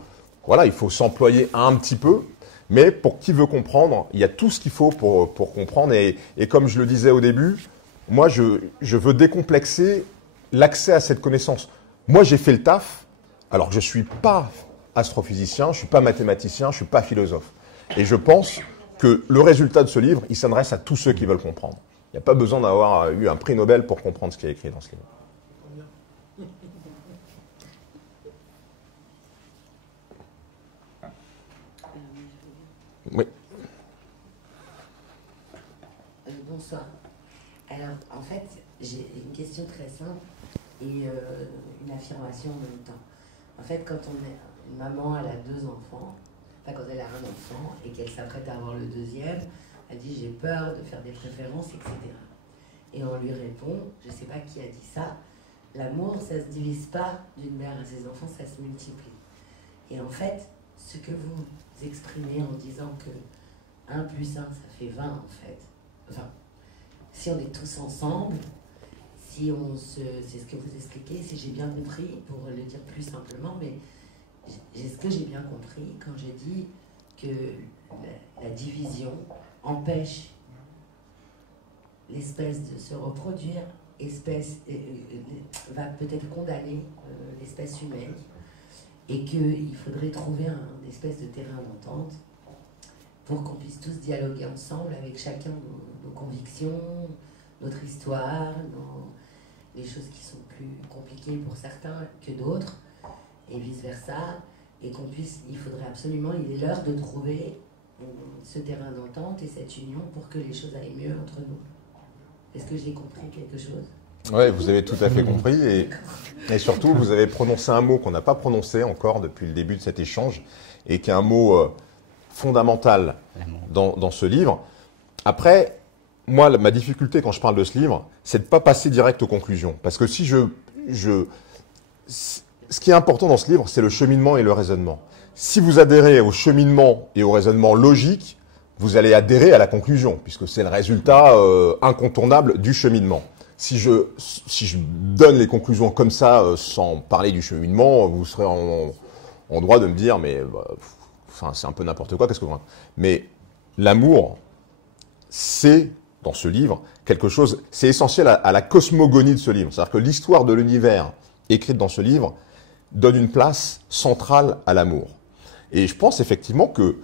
s'employer un petit peu. Mais pour qui veut comprendre, il y a tout ce qu'il faut pour comprendre. Et comme je le disais au début, moi, je veux décomplexer l'accès à cette connaissance. Moi, j'ai fait le taf, alors que je ne suis pas astrophysicien, je ne suis pas mathématicien, je ne suis pas philosophe. Et je pense que le résultat de ce livre, il s'adresse à tous ceux qui veulent comprendre. Il n'y a pas besoin d'avoir eu un prix Nobel pour comprendre ce qui est écrit dans ce livre. Oui. Bonsoir. Alors, en fait, j'ai une question très simple et une affirmation en même temps. En fait, quand une maman, elle a 2 enfants, enfin quand elle a un enfant et qu'elle s'apprête à avoir le deuxième, elle dit j'ai peur de faire des préférences, etc. Et on lui répond, je ne sais pas qui a dit ça, l'amour, ça ne se divise pas d'une mère à ses enfants, ça se multiplie. Et en fait, ce que vous exprimez en disant que 1 plus 1, ça fait 20 en fait. Enfin, si on est tous ensemble, si c'est ce que vous expliquez, si j'ai bien compris, pour le dire plus simplement, mais est-ce que j'ai bien compris quand j'ai dit que la division empêche l'espèce de se reproduire, va peut-être condamner l'espèce humaine, et qu'il faudrait trouver une espèce de terrain d'entente pour qu'on puisse tous dialoguer ensemble avec chacun nos convictions, notre histoire, les choses qui sont plus compliquées pour certains que d'autres, et vice-versa, et il faudrait absolument, il est l'heure de trouver ce terrain d'entente et cette union pour que les choses aillent mieux entre nous. Est-ce que j'ai compris quelque chose ? Oui, vous avez tout à fait compris, et surtout, vous avez prononcé un mot qu'on n'a pas prononcé encore depuis le début de cet échange, et qui est un mot fondamental dans ce livre. Après, moi, ma difficulté quand je parle de ce livre, c'est de ne pas passer direct aux conclusions. Parce que ce qui est important dans ce livre, c'est le cheminement et le raisonnement. Si vous adhérez au cheminement et au raisonnement logique, vous allez adhérer à la conclusion, puisque c'est le résultat incontournable du cheminement. Si je donne les conclusions comme ça, sans parler du cheminement, vous serez en droit de me dire, mais c'est un peu n'importe quoi, qu'est-ce que vous... Mais l'amour, c'est, dans ce livre, quelque chose, c'est essentiel à la cosmogonie de ce livre. C'est-à-dire que l'histoire de l'univers écrite dans ce livre donne une place centrale à l'amour. Et je pense effectivement que,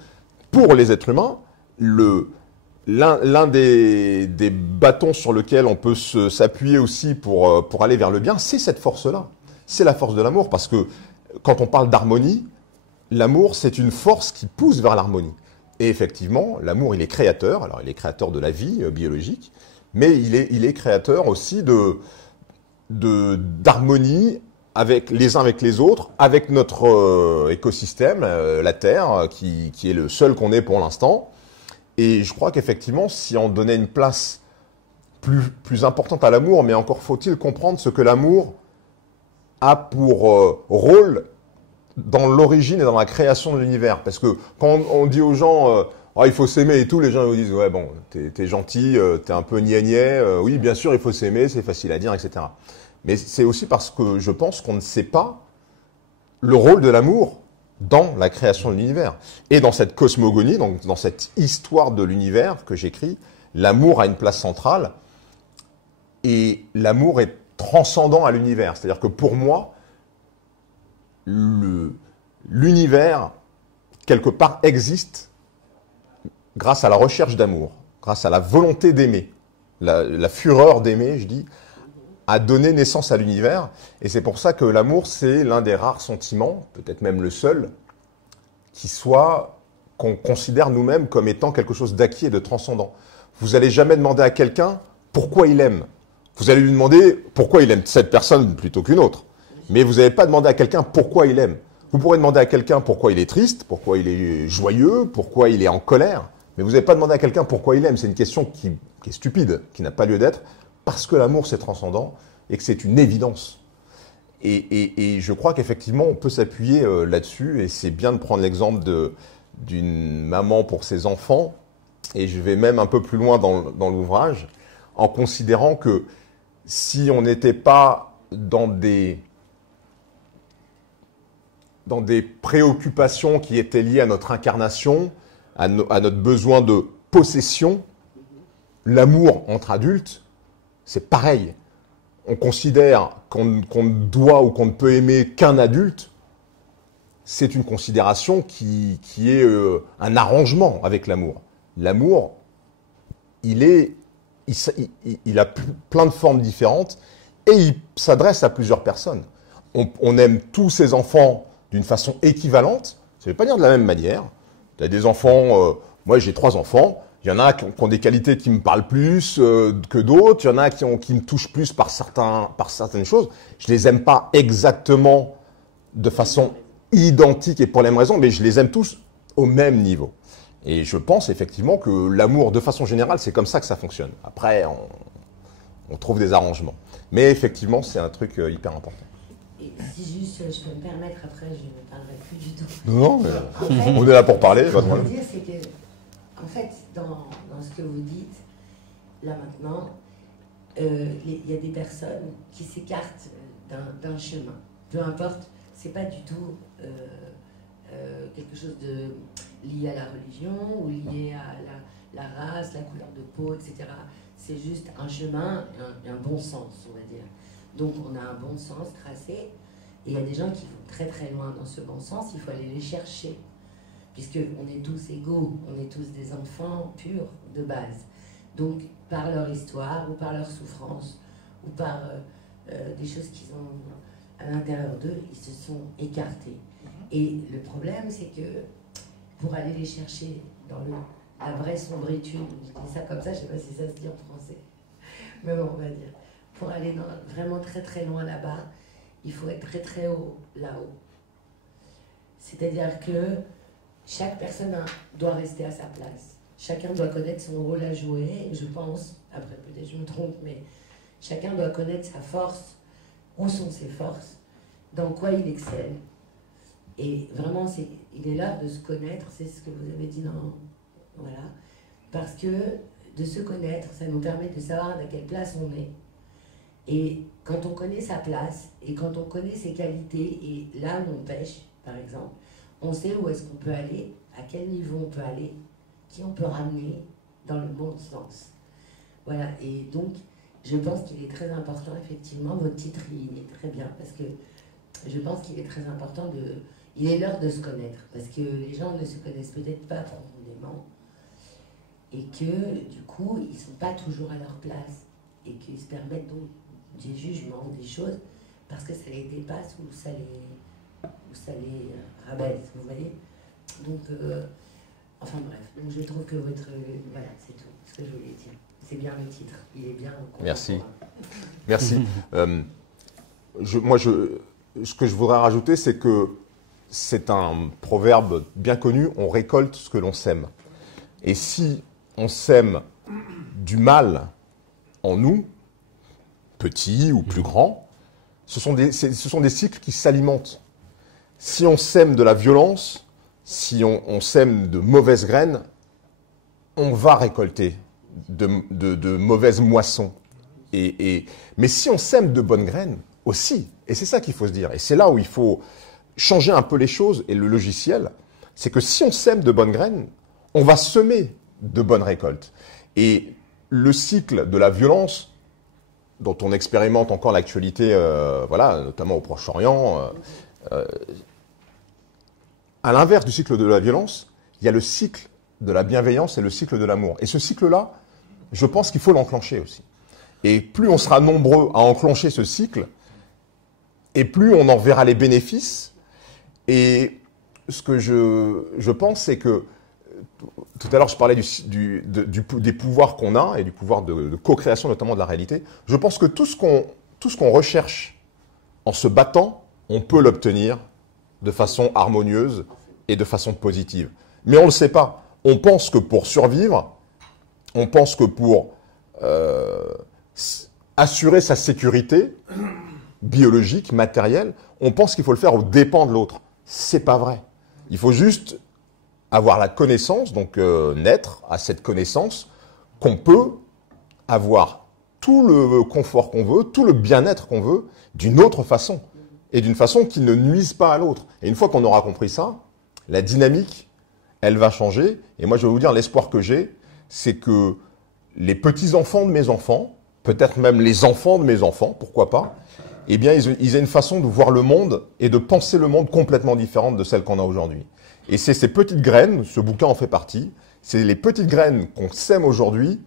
pour les êtres humains, l'un des bâtons sur lequel on peut s'appuyer aussi pour aller vers le bien, c'est cette force-là. C'est la force de l'amour, parce que quand on parle d'harmonie, l'amour, c'est une force qui pousse vers l'harmonie. Et effectivement, l'amour, il est créateur. Alors, il est créateur de la vie biologique, mais il est créateur aussi d'harmonie avec les uns avec les autres, avec notre écosystème, la Terre, qui est le seul qu'on ait pour l'instant. Et je crois qu'effectivement, si on donnait une place plus importante à l'amour, mais encore faut-il comprendre ce que l'amour a pour rôle dans l'origine et dans la création de l'univers. Parce que quand on dit aux gens il faut s'aimer et tout, les gens vous disent ouais bon, t'es gentil, t'es un peu niais, oui bien sûr il faut s'aimer, c'est facile à dire, etc. Mais c'est aussi parce que je pense qu'on ne sait pas le rôle de l'amour dans la création de l'univers. Et dans cette cosmogonie, donc dans cette histoire de l'univers que j'écris, l'amour a une place centrale et l'amour est transcendant à l'univers. C'est-à-dire que pour moi, l'univers, quelque part, existe grâce à la recherche d'amour, grâce à la volonté d'aimer, la fureur d'aimer, je dis, a donné naissance à l'univers. Et c'est pour ça que l'amour, c'est l'un des rares sentiments, peut-être même le seul, qu'on considère nous-mêmes comme étant quelque chose d'acquis et de transcendant. Vous n'allez jamais demander à quelqu'un pourquoi il aime. Vous allez lui demander pourquoi il aime cette personne plutôt qu'une autre. Mais vous n'avez pas demandé à quelqu'un pourquoi il aime. Vous pourrez demander à quelqu'un pourquoi il est triste, pourquoi il est joyeux, pourquoi il est en colère. Mais vous n'avez pas demandé à quelqu'un pourquoi il aime. C'est une question qui est stupide, qui n'a pas lieu d'être, parce que l'amour, c'est transcendant et que c'est une évidence. Et je crois qu'effectivement, on peut s'appuyer là-dessus. Et c'est bien de prendre l'exemple d'une maman pour ses enfants. Et je vais même un peu plus loin dans l'ouvrage, en considérant que si on n'était pas dans des préoccupations qui étaient liées à notre incarnation, à notre besoin de possession, l'amour entre adultes, c'est pareil. On considère qu'on ne doit ou qu'on ne peut aimer qu'un adulte. C'est une considération qui est un arrangement avec l'amour. L'amour, il a plein de formes différentes et il s'adresse à plusieurs personnes. On aime tous ses enfants d'une façon équivalente. Ça ne veut pas dire de la même manière. Tu as des enfants, moi j'ai 3 enfants, il y en a qui ont des qualités qui me parlent plus que d'autres, il y en a qui me touchent plus par certaines choses. Je les aime pas exactement de façon identique et pour les mêmes raisons, mais je les aime tous au même niveau. Et je pense effectivement que l'amour, de façon générale, c'est comme ça que ça fonctionne. Après, on trouve des arrangements. Mais effectivement, c'est un truc hyper important. Et si juste je peux me permettre, après je ne parlerai plus du tout. Non, mais En fait, on est là pour parler. Ce que je veux dire, c'est que, en fait, dans ce que vous dites, là maintenant, il y a des personnes qui s'écartent d'un chemin. Peu importe, c'est pas du tout quelque chose de lié à la religion ou lié à la race, la couleur de peau, etc. C'est juste un chemin, un bon sens, on va dire. Donc on a un bon sens tracé, et il y a des gens qui vont très très loin dans ce bon sens, il faut aller les chercher, puisqu'on est tous égaux, on est tous des enfants purs de base. Donc par leur histoire, ou par leur souffrance, ou par des choses qu'ils ont à l'intérieur d'eux, ils se sont écartés. Et le problème, c'est que pour aller les chercher dans la vraie sombritude, je dis ça comme ça, je ne sais pas si ça se dit en français, mais bon, on va dire, pour aller vraiment très très loin là-bas, il faut être très très haut là-haut. C'est-à-dire que chaque personne doit rester à sa place. Chacun doit connaître son rôle à jouer, je pense, après peut-être je me trompe, mais chacun doit connaître sa force, où sont ses forces, dans quoi il excelle. Et vraiment, il est l'heure de se connaître, c'est ce que vous avez dit voilà. Parce que de se connaître, ça nous permet de savoir à quelle place on est. Et quand on connaît sa place, et quand on connaît ses qualités, et là où on pêche, par exemple, on sait où est-ce qu'on peut aller, à quel niveau on peut aller, qui on peut ramener dans le bon sens. Voilà, et donc, je pense qu'il est très important, effectivement, votre titre, il est très bien, parce que je pense qu'il est très important il est l'heure de se connaître, parce que les gens ne se connaissent peut-être pas profondément, et que, du coup, ils ne sont pas toujours à leur place, et qu'ils se permettent donc des jugements, des choses, parce que ça les dépasse ou ça les rabaisse, vous voyez. Donc, enfin bref, donc je trouve que voilà, c'est tout ce que je voulais dire. C'est bien le titre, il est bien. Merci. Merci. Ce que je voudrais rajouter, c'est que c'est un proverbe bien connu, on récolte ce que l'on sème. Et si on sème du mal en nous, petits ou plus grands, ce sont des cycles qui s'alimentent. Si on sème de la violence, si on sème de mauvaises graines, on va récolter de mauvaises moissons. Mais si on sème de bonnes graines aussi, et c'est ça qu'il faut se dire, et c'est là où il faut changer un peu les choses, et le logiciel, c'est que si on sème de bonnes graines, on va semer de bonnes récoltes. Et le cycle de la violence, dont on expérimente encore l'actualité, voilà, notamment au Proche-Orient, à l'inverse du cycle de la violence, il y a le cycle de la bienveillance et le cycle de l'amour. Et ce cycle-là, je pense qu'il faut l'enclencher aussi. Et plus on sera nombreux à enclencher ce cycle, et plus on en verra les bénéfices. Et ce que je pense, c'est que tout à l'heure, je parlais des pouvoirs qu'on a et du pouvoir de co-création, notamment de la réalité. Je pense que tout ce qu'on recherche en se battant, on peut l'obtenir de façon harmonieuse et de façon positive. Mais on ne le sait pas. On pense que pour survivre, on pense que pour assurer sa sécurité biologique, matérielle, on pense qu'il faut le faire aux dépens de l'autre. C'est pas vrai. Il faut juste avoir la connaissance, donc naître à cette connaissance qu'on peut avoir tout le confort qu'on veut, tout le bien-être qu'on veut, d'une autre façon. Et d'une façon qui ne nuise pas à l'autre. Et une fois qu'on aura compris ça, la dynamique, elle va changer. Et moi, je vais vous dire, l'espoir que j'ai, c'est que les petits-enfants de mes enfants, peut-être même les enfants de mes enfants, pourquoi pas, eh bien, ils aient une façon de voir le monde et de penser le monde complètement différente de celle qu'on a aujourd'hui. Et c'est ces petites graines, ce bouquin en fait partie, c'est les petites graines qu'on sème aujourd'hui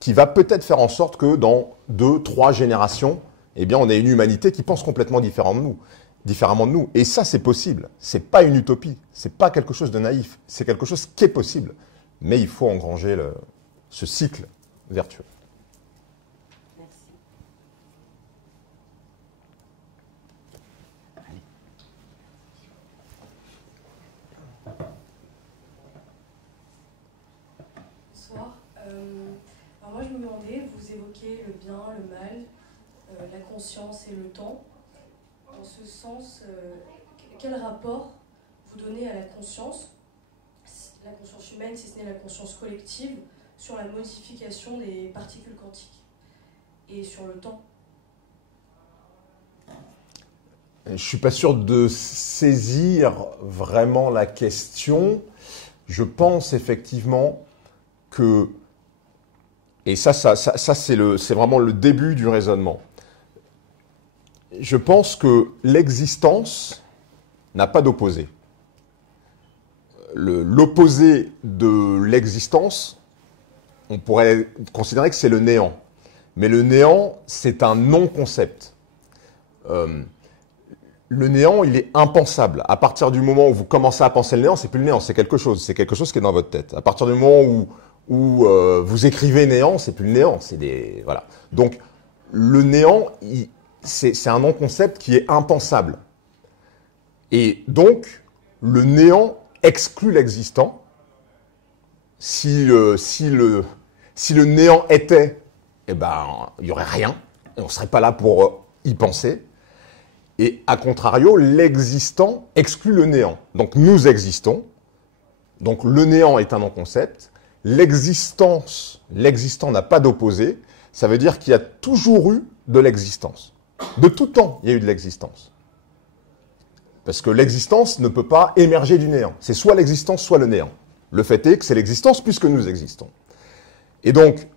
qui va peut-être faire en sorte que dans 2, 3 générations, eh bien, on ait une humanité qui pense complètement différemment de nous. Et ça, c'est possible. C'est pas une utopie. C'est pas quelque chose de naïf. C'est quelque chose qui est possible. Mais il faut engranger ce cycle vertueux. Merci. Bonsoir. Alors moi, je me demandais, vous évoquez le bien, le mal, la conscience et le temps. En ce sens, quel rapport vous donnez à la conscience humaine, si ce n'est la conscience collective, sur la modification des particules quantiques et sur le temps? Je ne suis pas sûr de saisir vraiment la question. Je pense effectivement que, et ça c'est vraiment le début du raisonnement. Je pense que l'existence n'a pas d'opposé. L'opposé de l'existence, on pourrait considérer que c'est le néant. Mais le néant, c'est un non-concept. Le néant, il est impensable. À partir du moment où vous commencez à penser le néant, c'est plus le néant, c'est quelque chose. C'est quelque chose qui est dans votre tête. À partir du moment où vous écrivez néant, c'est plus le néant. Voilà. Donc, le néant, c'est un non-concept qui est impensable. Et donc, le néant exclut l'existant. Si le néant était, eh ben, il n'y aurait rien. Et on ne serait pas là pour y penser. Et à contrario, l'existant exclut le néant. Donc nous existons. Donc le néant est un non-concept. L'existant n'a pas d'opposé. Ça veut dire qu'il y a toujours eu de l'existence. De tout temps, il y a eu de l'existence. Parce que l'existence ne peut pas émerger du néant. C'est soit l'existence, soit le néant. Le fait est que c'est l'existence puisque nous existons. Et donc,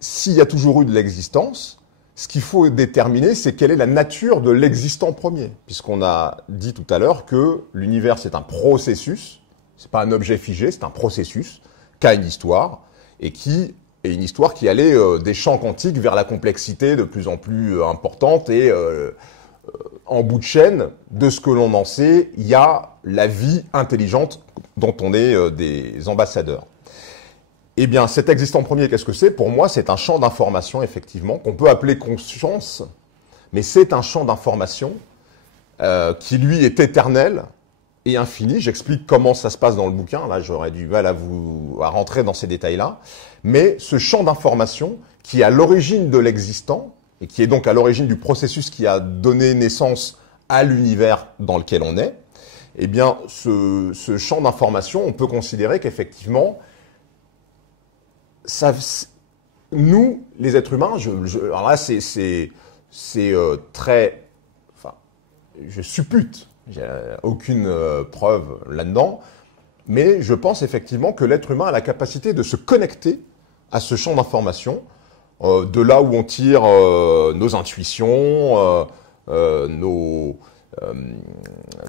s'il y a toujours eu de l'existence, ce qu'il faut déterminer, c'est quelle est la nature de l'existant premier. Puisqu'on a dit tout à l'heure que l'univers, c'est un processus. C'est pas un objet figé, c'est un processus qui a une histoire et une histoire qui allait des champs quantiques vers la complexité de plus en plus importante et en bout de chaîne, de ce que l'on en sait, il y a la vie intelligente dont on est des ambassadeurs. Eh bien, cet existant premier, qu'est-ce que c'est? Pour moi, c'est un champ d'information, effectivement, qu'on peut appeler conscience, mais c'est un champ d'information qui, lui, est éternel et infini. J'explique comment ça se passe dans le bouquin. Là, j'aurais du mal à rentrer dans ces détails-là. Mais ce champ d'information qui est à l'origine de l'existant, et qui est donc à l'origine du processus qui a donné naissance à l'univers dans lequel on est, eh bien, ce champ d'information, on peut considérer qu'effectivement, nous, les êtres humains, alors là, c'est très... Enfin, je suppute, j'ai aucune preuve là-dedans, mais je pense effectivement que l'être humain a la capacité de se connecter à ce champ d'information, de là où on tire nos intuitions,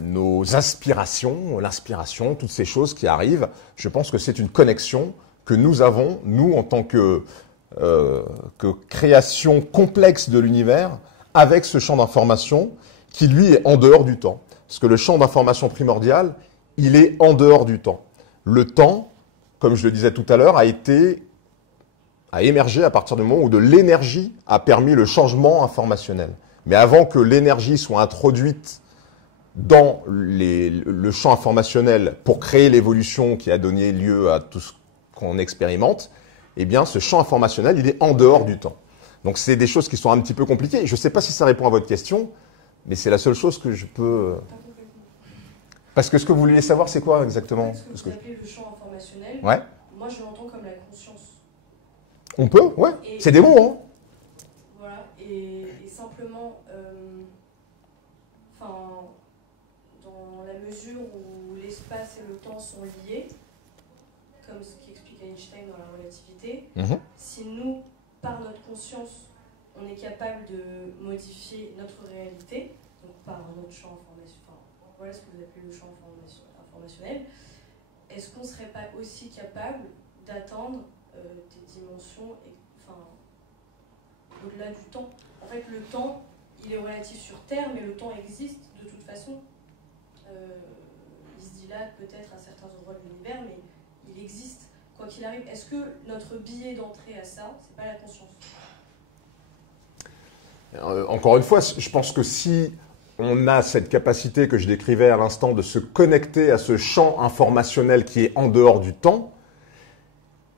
nos aspirations, l'inspiration, toutes ces choses qui arrivent. Je pense que c'est une connexion que nous avons, nous, en tant que création complexe de l'univers, avec ce champ d'information qui, lui, est en dehors du temps. Parce que le champ d'information primordial, il est en dehors du temps. Le temps, comme je le disais tout à l'heure, a émergé à partir du moment où de l'énergie a permis le changement informationnel. Mais avant que l'énergie soit introduite dans le champ informationnel pour créer l'évolution qui a donné lieu à tout ce qu'on expérimente, eh bien, ce champ informationnel, il est en dehors du temps. Donc, c'est des choses qui sont un petit peu compliquées. Je ne sais pas si ça répond à votre question, mais c'est la seule chose que je peux... Parce que ce que vous vouliez savoir, c'est quoi exactement? Ce que vous appelez le champ informationnel, ouais. moi je l'entends comme la conscience. On peut, ouais. C'est des mots, hein. Voilà, et simplement, dans la mesure où l'espace et le temps sont liés, comme ce qu'explique Einstein dans la relativité, si nous, par notre conscience, on est capable de modifier notre réalité, donc par notre champ informationnel, voilà ce que vous appelez le champ informationnel, est-ce qu'on ne serait pas aussi capable d'atteindre des dimensions au-delà du temps? En fait, le temps, il est relatif sur Terre, mais le temps existe de toute façon. Il se dilate peut-être à certains endroits de l'univers, mais il existe, quoi qu'il arrive. Est-ce que notre billet d'entrée à ça, c'est pas la conscience? Encore une fois, je pense que si on a cette capacité que je décrivais à l'instant de se connecter à ce champ informationnel qui est en dehors du temps,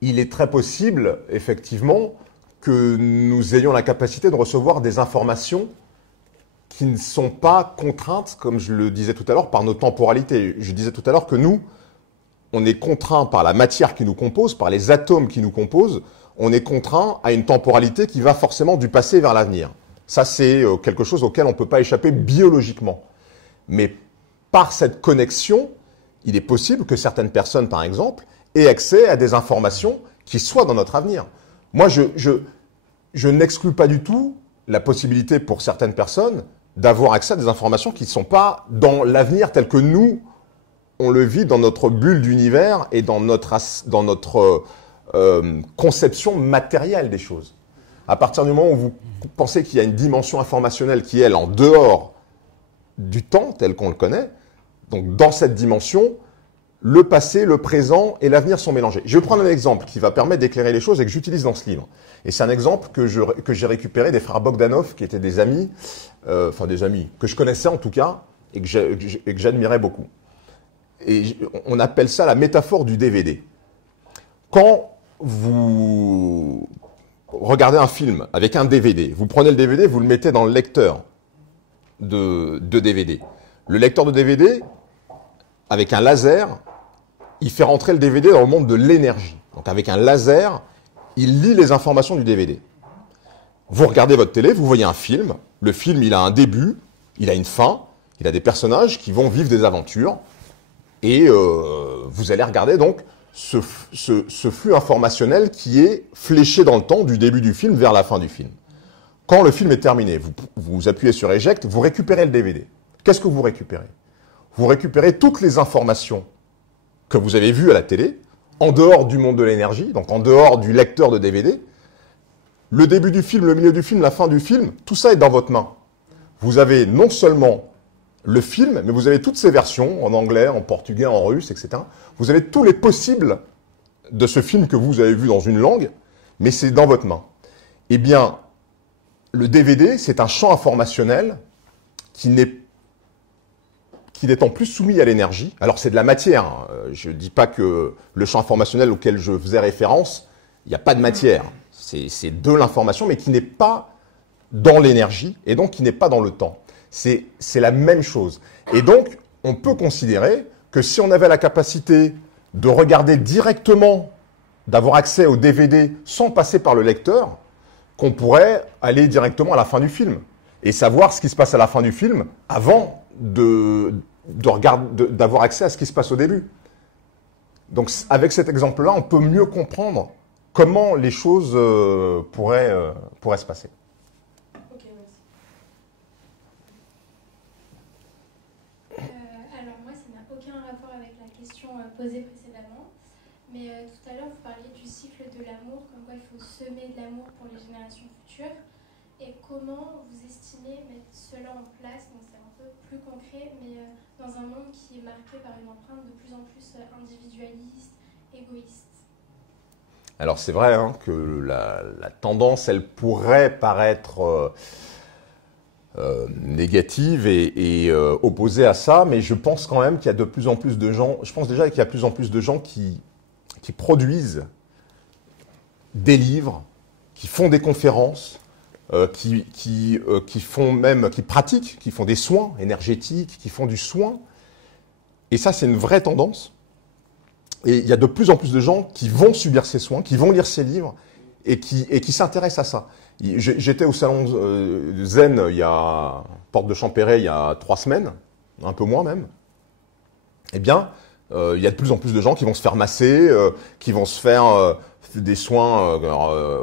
il est très possible, effectivement, que nous ayons la capacité de recevoir des informations qui ne sont pas contraintes, comme je le disais tout à l'heure, par nos temporalités. Je disais tout à l'heure que nous, on est contraint par la matière qui nous compose, par les atomes qui nous composent, on est contraint à une temporalité qui va forcément du passé vers l'avenir. Ça, c'est quelque chose auquel on ne peut pas échapper biologiquement. Mais par cette connexion, il est possible que certaines personnes, par exemple, aient accès à des informations qui soient dans notre avenir. Moi, je n'exclus pas du tout la possibilité pour certaines personnes d'avoir accès à des informations qui ne sont pas dans l'avenir tel que nous, on le vit dans notre bulle d'univers et dans notre conception matérielle des choses. À partir du moment où vous pensez qu'il y a une dimension informationnelle qui est, elle, en dehors du temps tel qu'on le connaît, donc dans cette dimension, le passé, le présent et l'avenir sont mélangés. Je vais prendre un exemple qui va permettre d'éclairer les choses et que j'utilise dans ce livre. Et c'est un exemple que j'ai récupéré des frères Bogdanov, qui étaient des amis, des amis que je connaissais en tout cas, et que j'admirais beaucoup. Et on appelle ça la métaphore du DVD. Quand vous regardez un film avec un DVD, vous prenez le DVD, vous le mettez dans le lecteur de DVD. Le lecteur de DVD, avec un laser, il fait rentrer le DVD dans le monde de l'énergie. Donc avec un laser, il lit les informations du DVD. Vous regardez votre télé, vous voyez un film. Le film, il a un début, il a une fin, il a des personnages qui vont vivre des aventures. Et vous allez regarder donc ce flux informationnel qui est fléché dans le temps du début du film vers la fin du film. Quand le film est terminé, vous appuyez sur Eject, vous récupérez le DVD. Qu'est-ce que vous récupérez? Vous récupérez toutes les informations que vous avez vues à la télé, en dehors du monde de l'énergie, donc en dehors du lecteur de DVD. Le début du film, le milieu du film, la fin du film, tout ça est dans votre main. Vous avez non seulement le film, mais vous avez toutes ces versions, en anglais, en portugais, en russe, etc. Vous avez tous les possibles de ce film que vous avez vu dans une langue, mais c'est dans votre main. Eh bien, le DVD, c'est un champ informationnel qui n'étant plus soumis à l'énergie. Alors, c'est de la matière. Hein. Je ne dis pas que le champ informationnel auquel je faisais référence, il n'y a pas de matière. C'est de l'information, mais qui n'est pas dans l'énergie, et donc qui n'est pas dans le temps. C'est la même chose. Et donc, on peut considérer que si on avait la capacité de regarder directement, d'avoir accès au DVD sans passer par le lecteur, qu'on pourrait aller directement à la fin du film et savoir ce qui se passe à la fin du film avant d'avoir accès à ce qui se passe au début. Donc, avec cet exemple-là, on peut mieux comprendre comment les choses pourraient se passer. Posé précédemment, mais tout à l'heure vous parliez du cycle de l'amour, comme quoi il faut semer de l'amour pour les générations futures, et comment vous estimez mettre cela en place, donc c'est un peu plus concret, mais dans un monde qui est marqué par une empreinte de plus en plus individualiste, égoïste. Alors c'est vrai hein, que la tendance, elle pourrait paraître négative et opposée à ça, mais je pense quand même qu'il y a de plus en plus de gens, je pense déjà qu'il y a de plus en plus de gens qui produisent des livres, qui font des conférences, qui pratiquent, qui font des soins énergétiques, qui font du soin. Et ça, c'est une vraie tendance. Et il y a de plus en plus de gens qui vont subir ces soins, qui vont lire ces livres et qui s'intéressent à ça. J'étais au salon Zen, porte de Champéret, il y a 3 semaines, un peu moins même. Eh bien, il y a de plus en plus de gens qui vont se faire masser, qui vont se faire des soins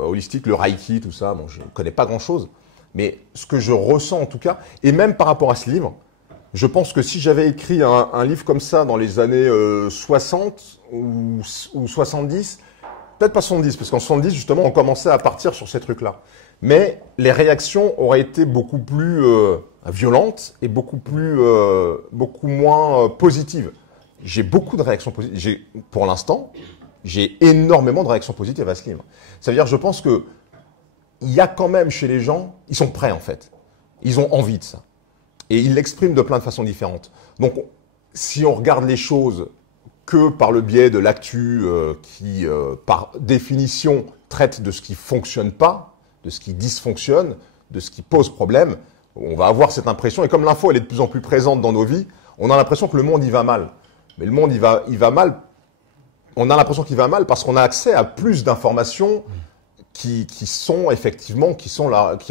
holistiques, le Reiki, tout ça. Bon, je ne connais pas grand-chose. Mais ce que je ressens en tout cas, et même par rapport à ce livre, je pense que si j'avais écrit un livre comme ça dans les années 60 ou 70, peut-être pas 70, parce qu'en 70, justement, on commençait à partir sur ces trucs-là. Mais les réactions auraient été beaucoup plus violentes et beaucoup moins positives. J'ai beaucoup de réactions positives. Pour l'instant, j'ai énormément de réactions positives à ce livre. Ça veut dire, je pense que il y a quand même chez les gens, ils sont prêts en fait. Ils ont envie de ça. Et ils l'expriment de plein de façons différentes. Donc, si on regarde les choses que par le biais de l'actu qui, par définition, traite de ce qui fonctionne pas, de ce qui dysfonctionne, de ce qui pose problème, on va avoir cette impression, et comme l'info elle est de plus en plus présente dans nos vies, on a l'impression que le monde y va mal. Mais le monde il va mal, on a l'impression qu'il va mal parce qu'on a accès à plus d'informations qui sont effectivement, qui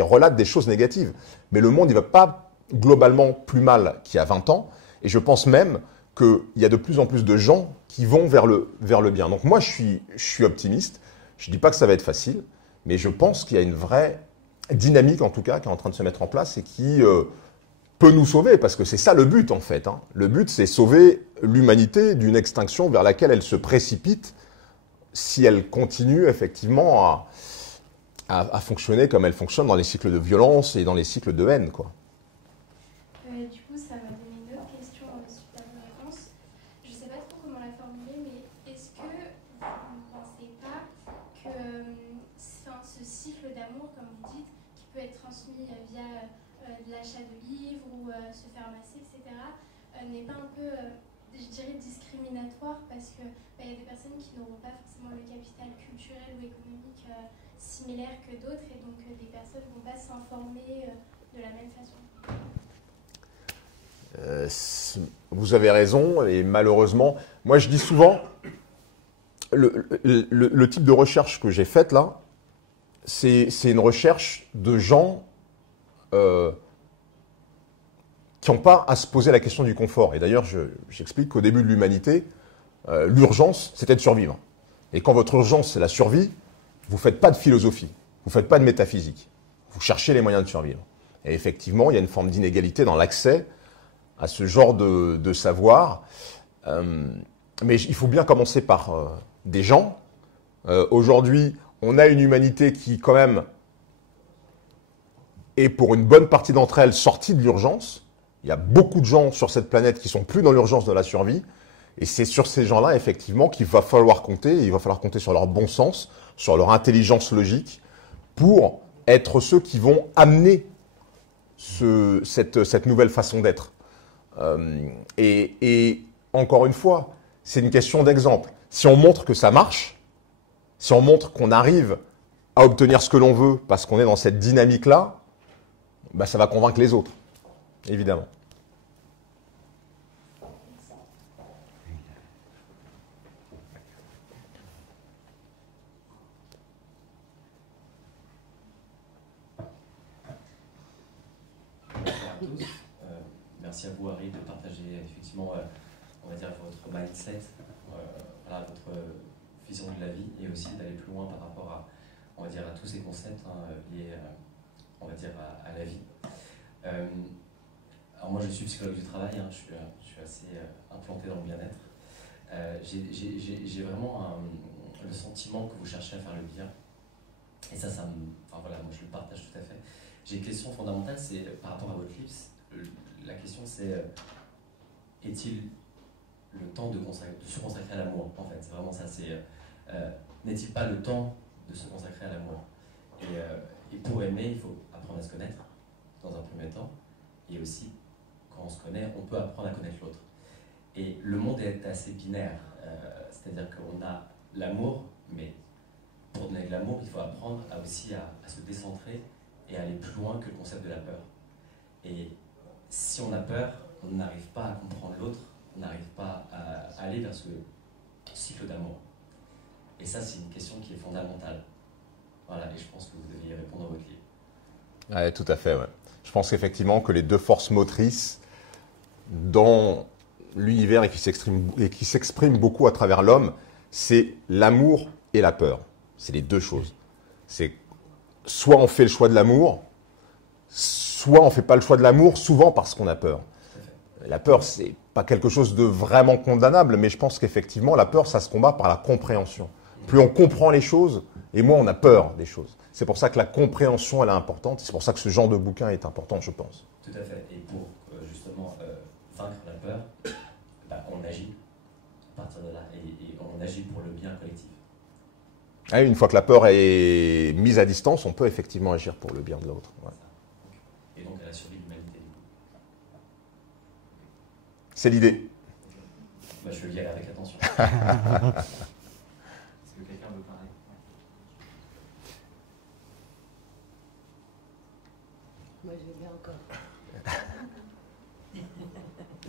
relatent des choses négatives. Mais le monde il va pas globalement plus mal qu'il y a 20 ans, et je pense même qu'il y a de plus en plus de gens qui vont vers le bien. Donc moi, je suis optimiste. Je ne dis pas que ça va être facile, mais je pense qu'il y a une vraie dynamique, en tout cas, qui est en train de se mettre en place et qui peut nous sauver, parce que c'est ça le but, en fait. Hein. Le but, c'est sauver l'humanité d'une extinction vers laquelle elle se précipite si elle continue, effectivement, à fonctionner comme elle fonctionne dans les cycles de violence et dans les cycles de haine, quoi. Du coup, ça m'a donné une autre question suite à vos réponses. Je ne sais pas trop comment la formuler, mais est-ce que vous ne pensez pas que ce cycle d'amour, comme vous dites, qui peut être transmis via de l'achat de livres ou se faire masser, etc., n'est pas un peu, je dirais, discriminatoire parce qu'il y a des personnes qui n'auront pas forcément le capital culturel ou économique similaire que d'autres, et donc des personnes ne vont pas s'informer de la même façon. Vous avez raison, et malheureusement, moi je dis souvent, le type de recherche que j'ai faite là, c'est une recherche de gens qui n'ont pas à se poser la question du confort. Et d'ailleurs, j'explique qu'au début de l'humanité, l'urgence, c'était de survivre. Et quand votre urgence, c'est la survie, vous ne faites pas de philosophie, vous ne faites pas de métaphysique. Vous cherchez les moyens de survivre. Et effectivement, il y a une forme d'inégalité dans l'accès à ce genre de savoir. Mais il faut bien commencer par des gens. Aujourd'hui, on a une humanité qui, quand même, est pour une bonne partie d'entre elles sortie de l'urgence. Il y a beaucoup de gens sur cette planète qui sont plus dans l'urgence de la survie. Et c'est sur ces gens-là, effectivement, qu'il va falloir compter. Il va falloir compter sur leur bon sens, sur leur intelligence logique, pour être ceux qui vont amener cette nouvelle façon d'être. Et encore une fois, c'est une question d'exemple. Si on montre que ça marche, si on montre qu'on arrive à obtenir ce que l'on veut parce qu'on est dans cette dynamique-là, bah ça va convaincre les autres, évidemment. Bonjour à tous. Merci à vous, Harry, de partager effectivement, on va dire, votre mindset, voilà, votre vision de la vie, et aussi d'aller plus loin par rapport à, on va dire, à tous ces concepts liés, on va dire, à la vie. Alors moi, je suis psychologue du travail, hein, je suis assez implanté dans le bien-être. J'ai vraiment le sentiment que vous cherchez à faire le bien, et ça enfin voilà, moi je le partage tout à fait. J'ai une question fondamentale, c'est par rapport à votre livre. La question c'est, est-il le temps de se consacrer à l'amour, en fait? C'est vraiment ça, c'est n'est-il pas le temps de se consacrer à l'amour? Et pour aimer, il faut apprendre à se connaître, dans un premier temps, et aussi, quand on se connaît, on peut apprendre à connaître l'autre. Et le monde est assez binaire, c'est-à-dire qu'on a l'amour, mais pour donner de l'amour, il faut apprendre aussi à se décentrer et à aller plus loin que le concept de la peur. Et si on a peur, on n'arrive pas à comprendre l'autre, on n'arrive pas à aller vers ce cycle d'amour. Et ça, c'est une question qui est fondamentale. Voilà, et je pense que vous deviez répondre à votre livre. Ouais, tout à fait, ouais. Je pense qu'effectivement que les deux forces motrices dans l'univers et qui s'expriment beaucoup à travers l'homme, c'est l'amour et la peur. C'est les deux choses. C'est soit on fait le choix de l'amour, soit on ne fait pas le choix de l'amour, souvent parce qu'on a peur. La peur, c'est pas quelque chose de vraiment condamnable, mais je pense qu'effectivement, la peur, ça se combat par la compréhension. Plus on comprend les choses, et moins on a peur des choses. C'est pour ça que la compréhension, elle est importante. C'est pour ça que ce genre de bouquin est important, je pense. Tout à fait. Et pour justement vaincre la peur, on agit à partir de là. Et on agit pour le bien collectif. Ah, une fois que la peur est mise à distance, on peut effectivement agir pour le bien de l'autre. Ouais. Et donc à la survie de l'humanité. C'est l'idée. Bah, je vais y aller avec attention. Est-ce que quelqu'un veut parler? Moi, je veux bien encore.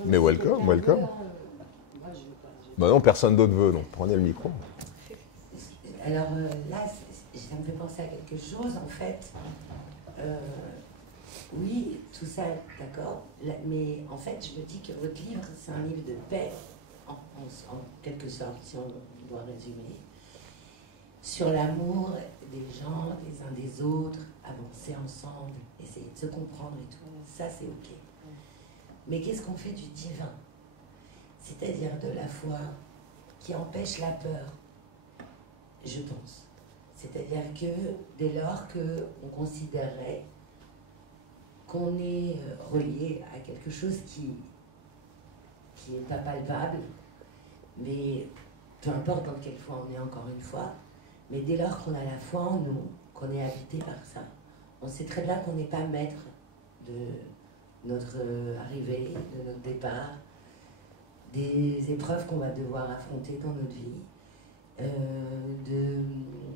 Mais welcome. Moi, je veux pas. Bah non, personne d'autre veut, donc prenez le micro. Alors là, ça me fait penser à quelque chose, en fait. Oui, tout ça, d'accord. Mais en fait, je me dis que votre livre, c'est un livre de paix, en quelque sorte, si on doit résumer, sur l'amour des gens, des uns des autres, avancer ensemble, essayer de se comprendre et tout. Ça, c'est OK. Mais qu'est-ce qu'on fait du divin? C'est-à-dire de la foi qui empêche la peur, je pense. C'est-à-dire que dès lors qu'on considérerait qu'on est relié à quelque chose qui n'est pas palpable, mais peu importe dans quelle foi on est encore une fois, mais dès lors qu'on a la foi en nous, qu'on est habité par ça, on sait très bien qu'on n'est pas maître de notre arrivée, de notre départ, des épreuves qu'on va devoir affronter dans notre vie,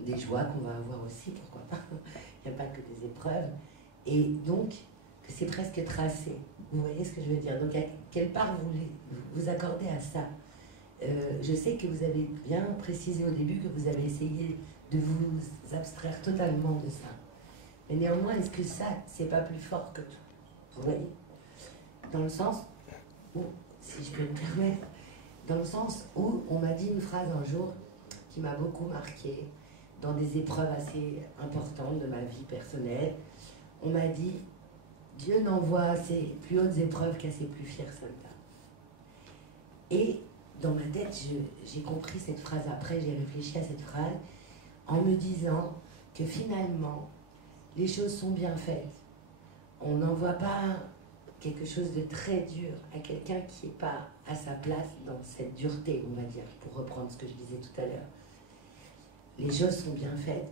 des joies qu'on va avoir aussi, pourquoi pas. Il n'y a pas que des épreuves. Et donc, que c'est presque tracé. Vous voyez ce que je veux dire? Donc, à quelle part vous accordez à ça? Je sais que vous avez bien précisé au début que vous avez essayé de vous abstraire totalement de ça. Mais néanmoins, est-ce que ça, c'est pas plus fort que tout? Vous voyez? Dans le sens où, si je peux me permettre, dans le sens où on m'a dit une phrase un jour qui m'a beaucoup marquée dans des épreuves assez importantes de ma vie personnelle. On m'a dit « Dieu n'envoie à ses plus hautes épreuves qu'à ses plus fiers soldats ». Et dans ma tête, j'ai compris cette phrase après, j'ai réfléchi à cette phrase en me disant que finalement, les choses sont bien faites. On n'envoie pas quelque chose de très dur à quelqu'un qui n'est pas à sa place dans cette dureté, on va dire, pour reprendre ce que je disais tout à l'heure. Les choses sont bien faites,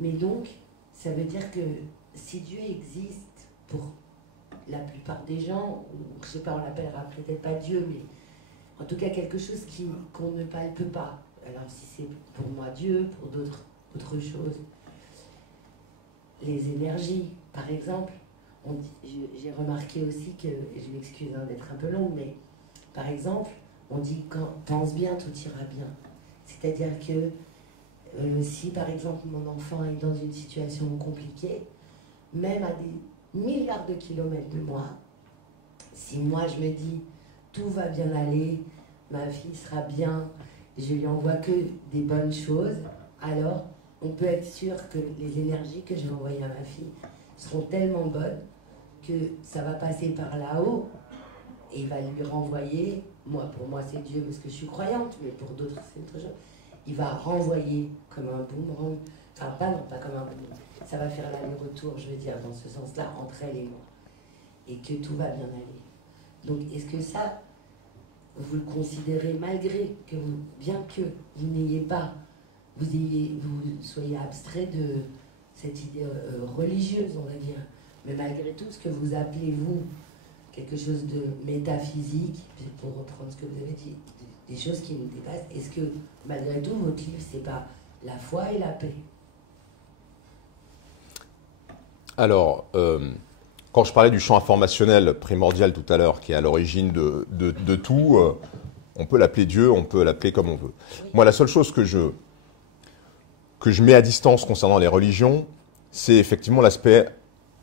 mais donc, ça veut dire que si Dieu existe pour la plupart des gens, ou je sais pas, on l'appellera peut-être pas Dieu, mais en tout cas quelque chose qu'on ne palpe pas. Alors si c'est pour moi Dieu, pour d'autres autre chose. Les énergies, par exemple, j'ai remarqué aussi que, et je m'excuse d'être un peu longue, mais par exemple, on dit quand pense bien, tout ira bien. C'est-à-dire que si par exemple mon enfant est dans une situation compliquée, même à des milliards de kilomètres de moi, si moi je me dis tout va bien aller, ma fille sera bien, je lui envoie que des bonnes choses, alors on peut être sûr que les énergies que je vais envoyer à ma fille seront tellement bonnes que ça va passer par là-haut et il va lui renvoyer, pour moi c'est Dieu parce que je suis croyante, mais pour d'autres c'est autre chose, il va renvoyer comme un boomerang, enfin pas comme un boomerang, ça va faire l'aller-retour, je veux dire, dans ce sens-là, entre elle et moi, et que tout va bien aller. Donc est-ce que ça, vous le considérez malgré que bien que vous n'ayez pas vous soyez abstrait de cette idée religieuse, on va dire. Mais malgré tout, ce que vous appelez, vous, quelque chose de métaphysique, pour reprendre ce que vous avez dit, des choses qui nous dépassent, est-ce que, malgré tout, votre livre, c'est pas la foi et la paix? Alors, quand je parlais du champ informationnel primordial tout à l'heure, qui est à l'origine de tout, on peut l'appeler Dieu, on peut l'appeler comme on veut. Oui. Moi, la seule chose que je mets à distance concernant les religions, c'est effectivement l'aspect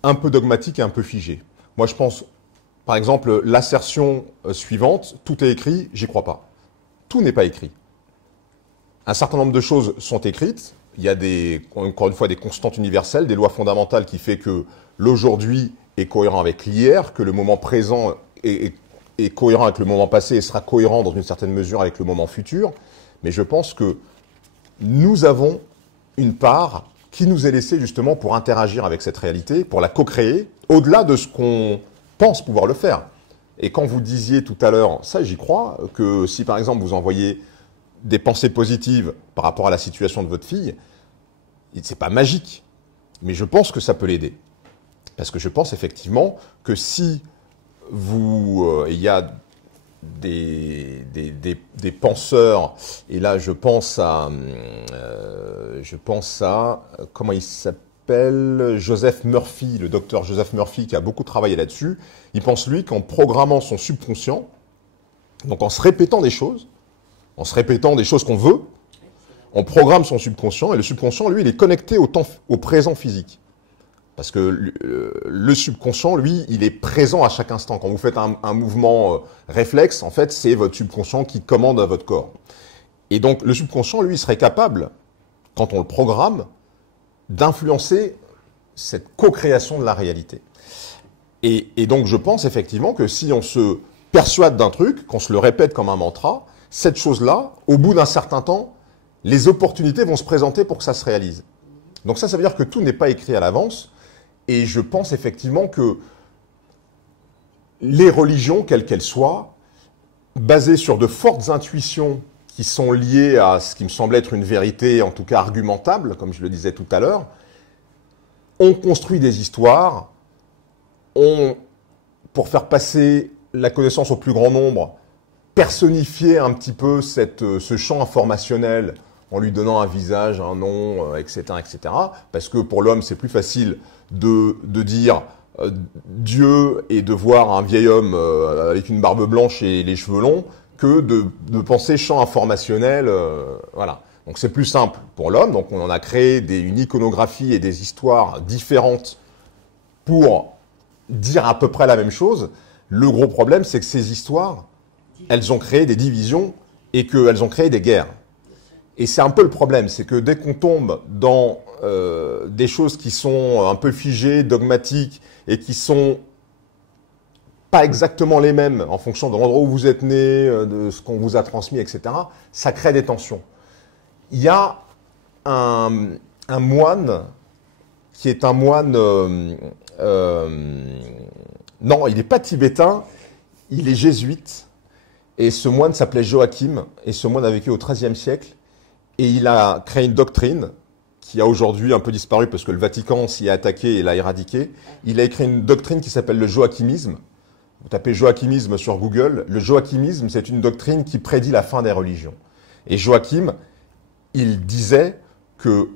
un peu dogmatique et un peu figé. Moi, je pense, par exemple, l'assertion suivante, tout est écrit, j'y crois pas. Tout n'est pas écrit. Un certain nombre de choses sont écrites. Il y a encore une fois des constantes universelles, des lois fondamentales qui font que l'aujourd'hui est cohérent avec l'hier, que le moment présent est cohérent avec le moment passé et sera cohérent dans une certaine mesure avec le moment futur. Mais je pense que nous avons une part qui nous est laissée justement pour interagir avec cette réalité, pour la co-créer, au-delà de ce qu'on pense pouvoir le faire. Et quand vous disiez tout à l'heure, ça j'y crois, que si par exemple vous envoyez des pensées positives par rapport à la situation de votre fille, c'est pas magique, mais je pense que ça peut l'aider. Parce que je pense effectivement que si il y a des penseurs, et là je pense à comment il s'appelle, Joseph Murphy, le docteur Joseph Murphy qui a beaucoup travaillé là-dessus. Il pense lui qu'en programmant son subconscient, donc en se répétant des choses qu'on veut, on programme son subconscient, et le subconscient, lui, il est connecté au présent physique. Parce que le subconscient, lui, il est présent à chaque instant. Quand vous faites un mouvement réflexe, en fait, c'est votre subconscient qui commande à votre corps. Et donc, le subconscient, lui, il serait capable, quand on le programme, d'influencer cette co-création de la réalité. Et donc, je pense effectivement que si on se persuade d'un truc, qu'on se le répète comme un mantra, cette chose-là, au bout d'un certain temps, les opportunités vont se présenter pour que ça se réalise. Donc ça veut dire que tout n'est pas écrit à l'avance. Et je pense effectivement que les religions, quelles qu'elles soient, basées sur de fortes intuitions qui sont liées à ce qui me semble être une vérité, en tout cas argumentable, comme je le disais tout à l'heure, ont construit des histoires, pour faire passer la connaissance au plus grand nombre, personnifié un petit peu ce champ informationnel en lui donnant un visage, un nom, etc., etc. Parce que pour l'homme, c'est plus facile de dire Dieu et de voir un vieil homme avec une barbe blanche et les cheveux longs que de penser champ informationnel. Voilà. Donc c'est plus simple pour l'homme. Donc on en a créé une iconographie et des histoires différentes pour dire à peu près la même chose. Le gros problème, c'est que ces histoires, elles ont créé des divisions et qu'elles ont créé des guerres. Et c'est un peu le problème, c'est que dès qu'on tombe dans des choses qui sont un peu figées, dogmatiques, et qui sont pas exactement les mêmes en fonction de l'endroit où vous êtes né, de ce qu'on vous a transmis, etc., ça crée des tensions. Il y a un moine qui est un moine... non, il n'est pas tibétain, il est jésuite. Et ce moine s'appelait Joachim, et ce moine a vécu au XIIIe siècle. Et il a créé une doctrine qui a aujourd'hui un peu disparu parce que le Vatican s'y est attaqué et l'a éradiqué. Il a écrit une doctrine qui s'appelle le joachimisme. Vous tapez joachimisme sur Google. Le joachimisme, c'est une doctrine qui prédit la fin des religions. Et Joachim, il disait que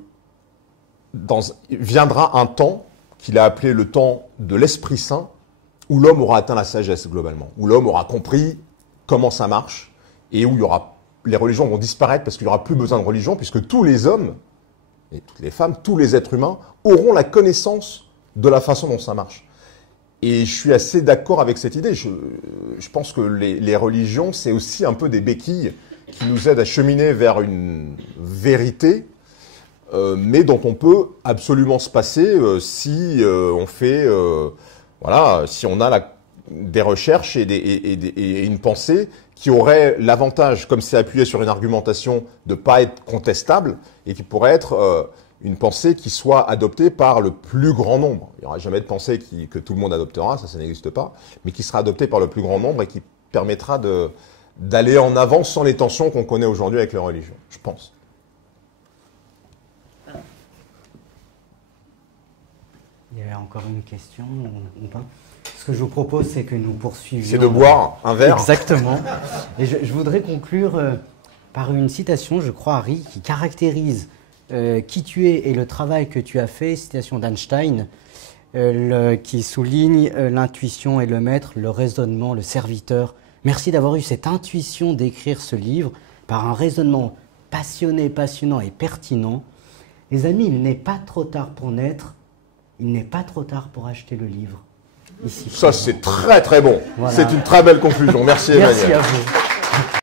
viendra un temps qu'il a appelé le temps de l'Esprit Saint, où l'homme aura atteint la sagesse globalement, où l'homme aura compris comment ça marche et où les religions vont disparaître parce qu'il n'y aura plus besoin de religion puisque tous les hommes et toutes les femmes, tous les êtres humains auront la connaissance de la façon dont ça marche. Et je suis assez d'accord avec cette idée. Je pense que les religions, c'est aussi un peu des béquilles qui nous aident à cheminer vers une vérité, mais dont on peut absolument se passer si on fait, si on a des recherches et une pensée qui aurait l'avantage, comme c'est appuyé sur une argumentation, de ne pas être contestable et qui pourrait être une pensée qui soit adoptée par le plus grand nombre. Il n'y aura jamais de pensée que tout le monde adoptera, ça n'existe pas, mais qui sera adoptée par le plus grand nombre et qui permettra d'aller en avant sans les tensions qu'on connaît aujourd'hui avec les religions, je pense. Il y a encore une question ou pas? Ce que je vous propose, c'est que nous poursuivions... C'est de boire un verre. Exactement. Et je voudrais conclure par une citation, je crois, Harry, qui caractérise qui tu es et le travail que tu as fait, citation d'Einstein, qui souligne l'intuition est le maître, le raisonnement, le serviteur. Merci d'avoir eu cette intuition d'écrire ce livre par un raisonnement passionné, passionnant et pertinent. Les amis, il n'est pas trop tard pour naître, il n'est pas trop tard pour acheter le livre. Ici. Ça, c'est très très bon. Voilà. C'est une très belle conclusion. Merci Emmanuel. Merci à vous.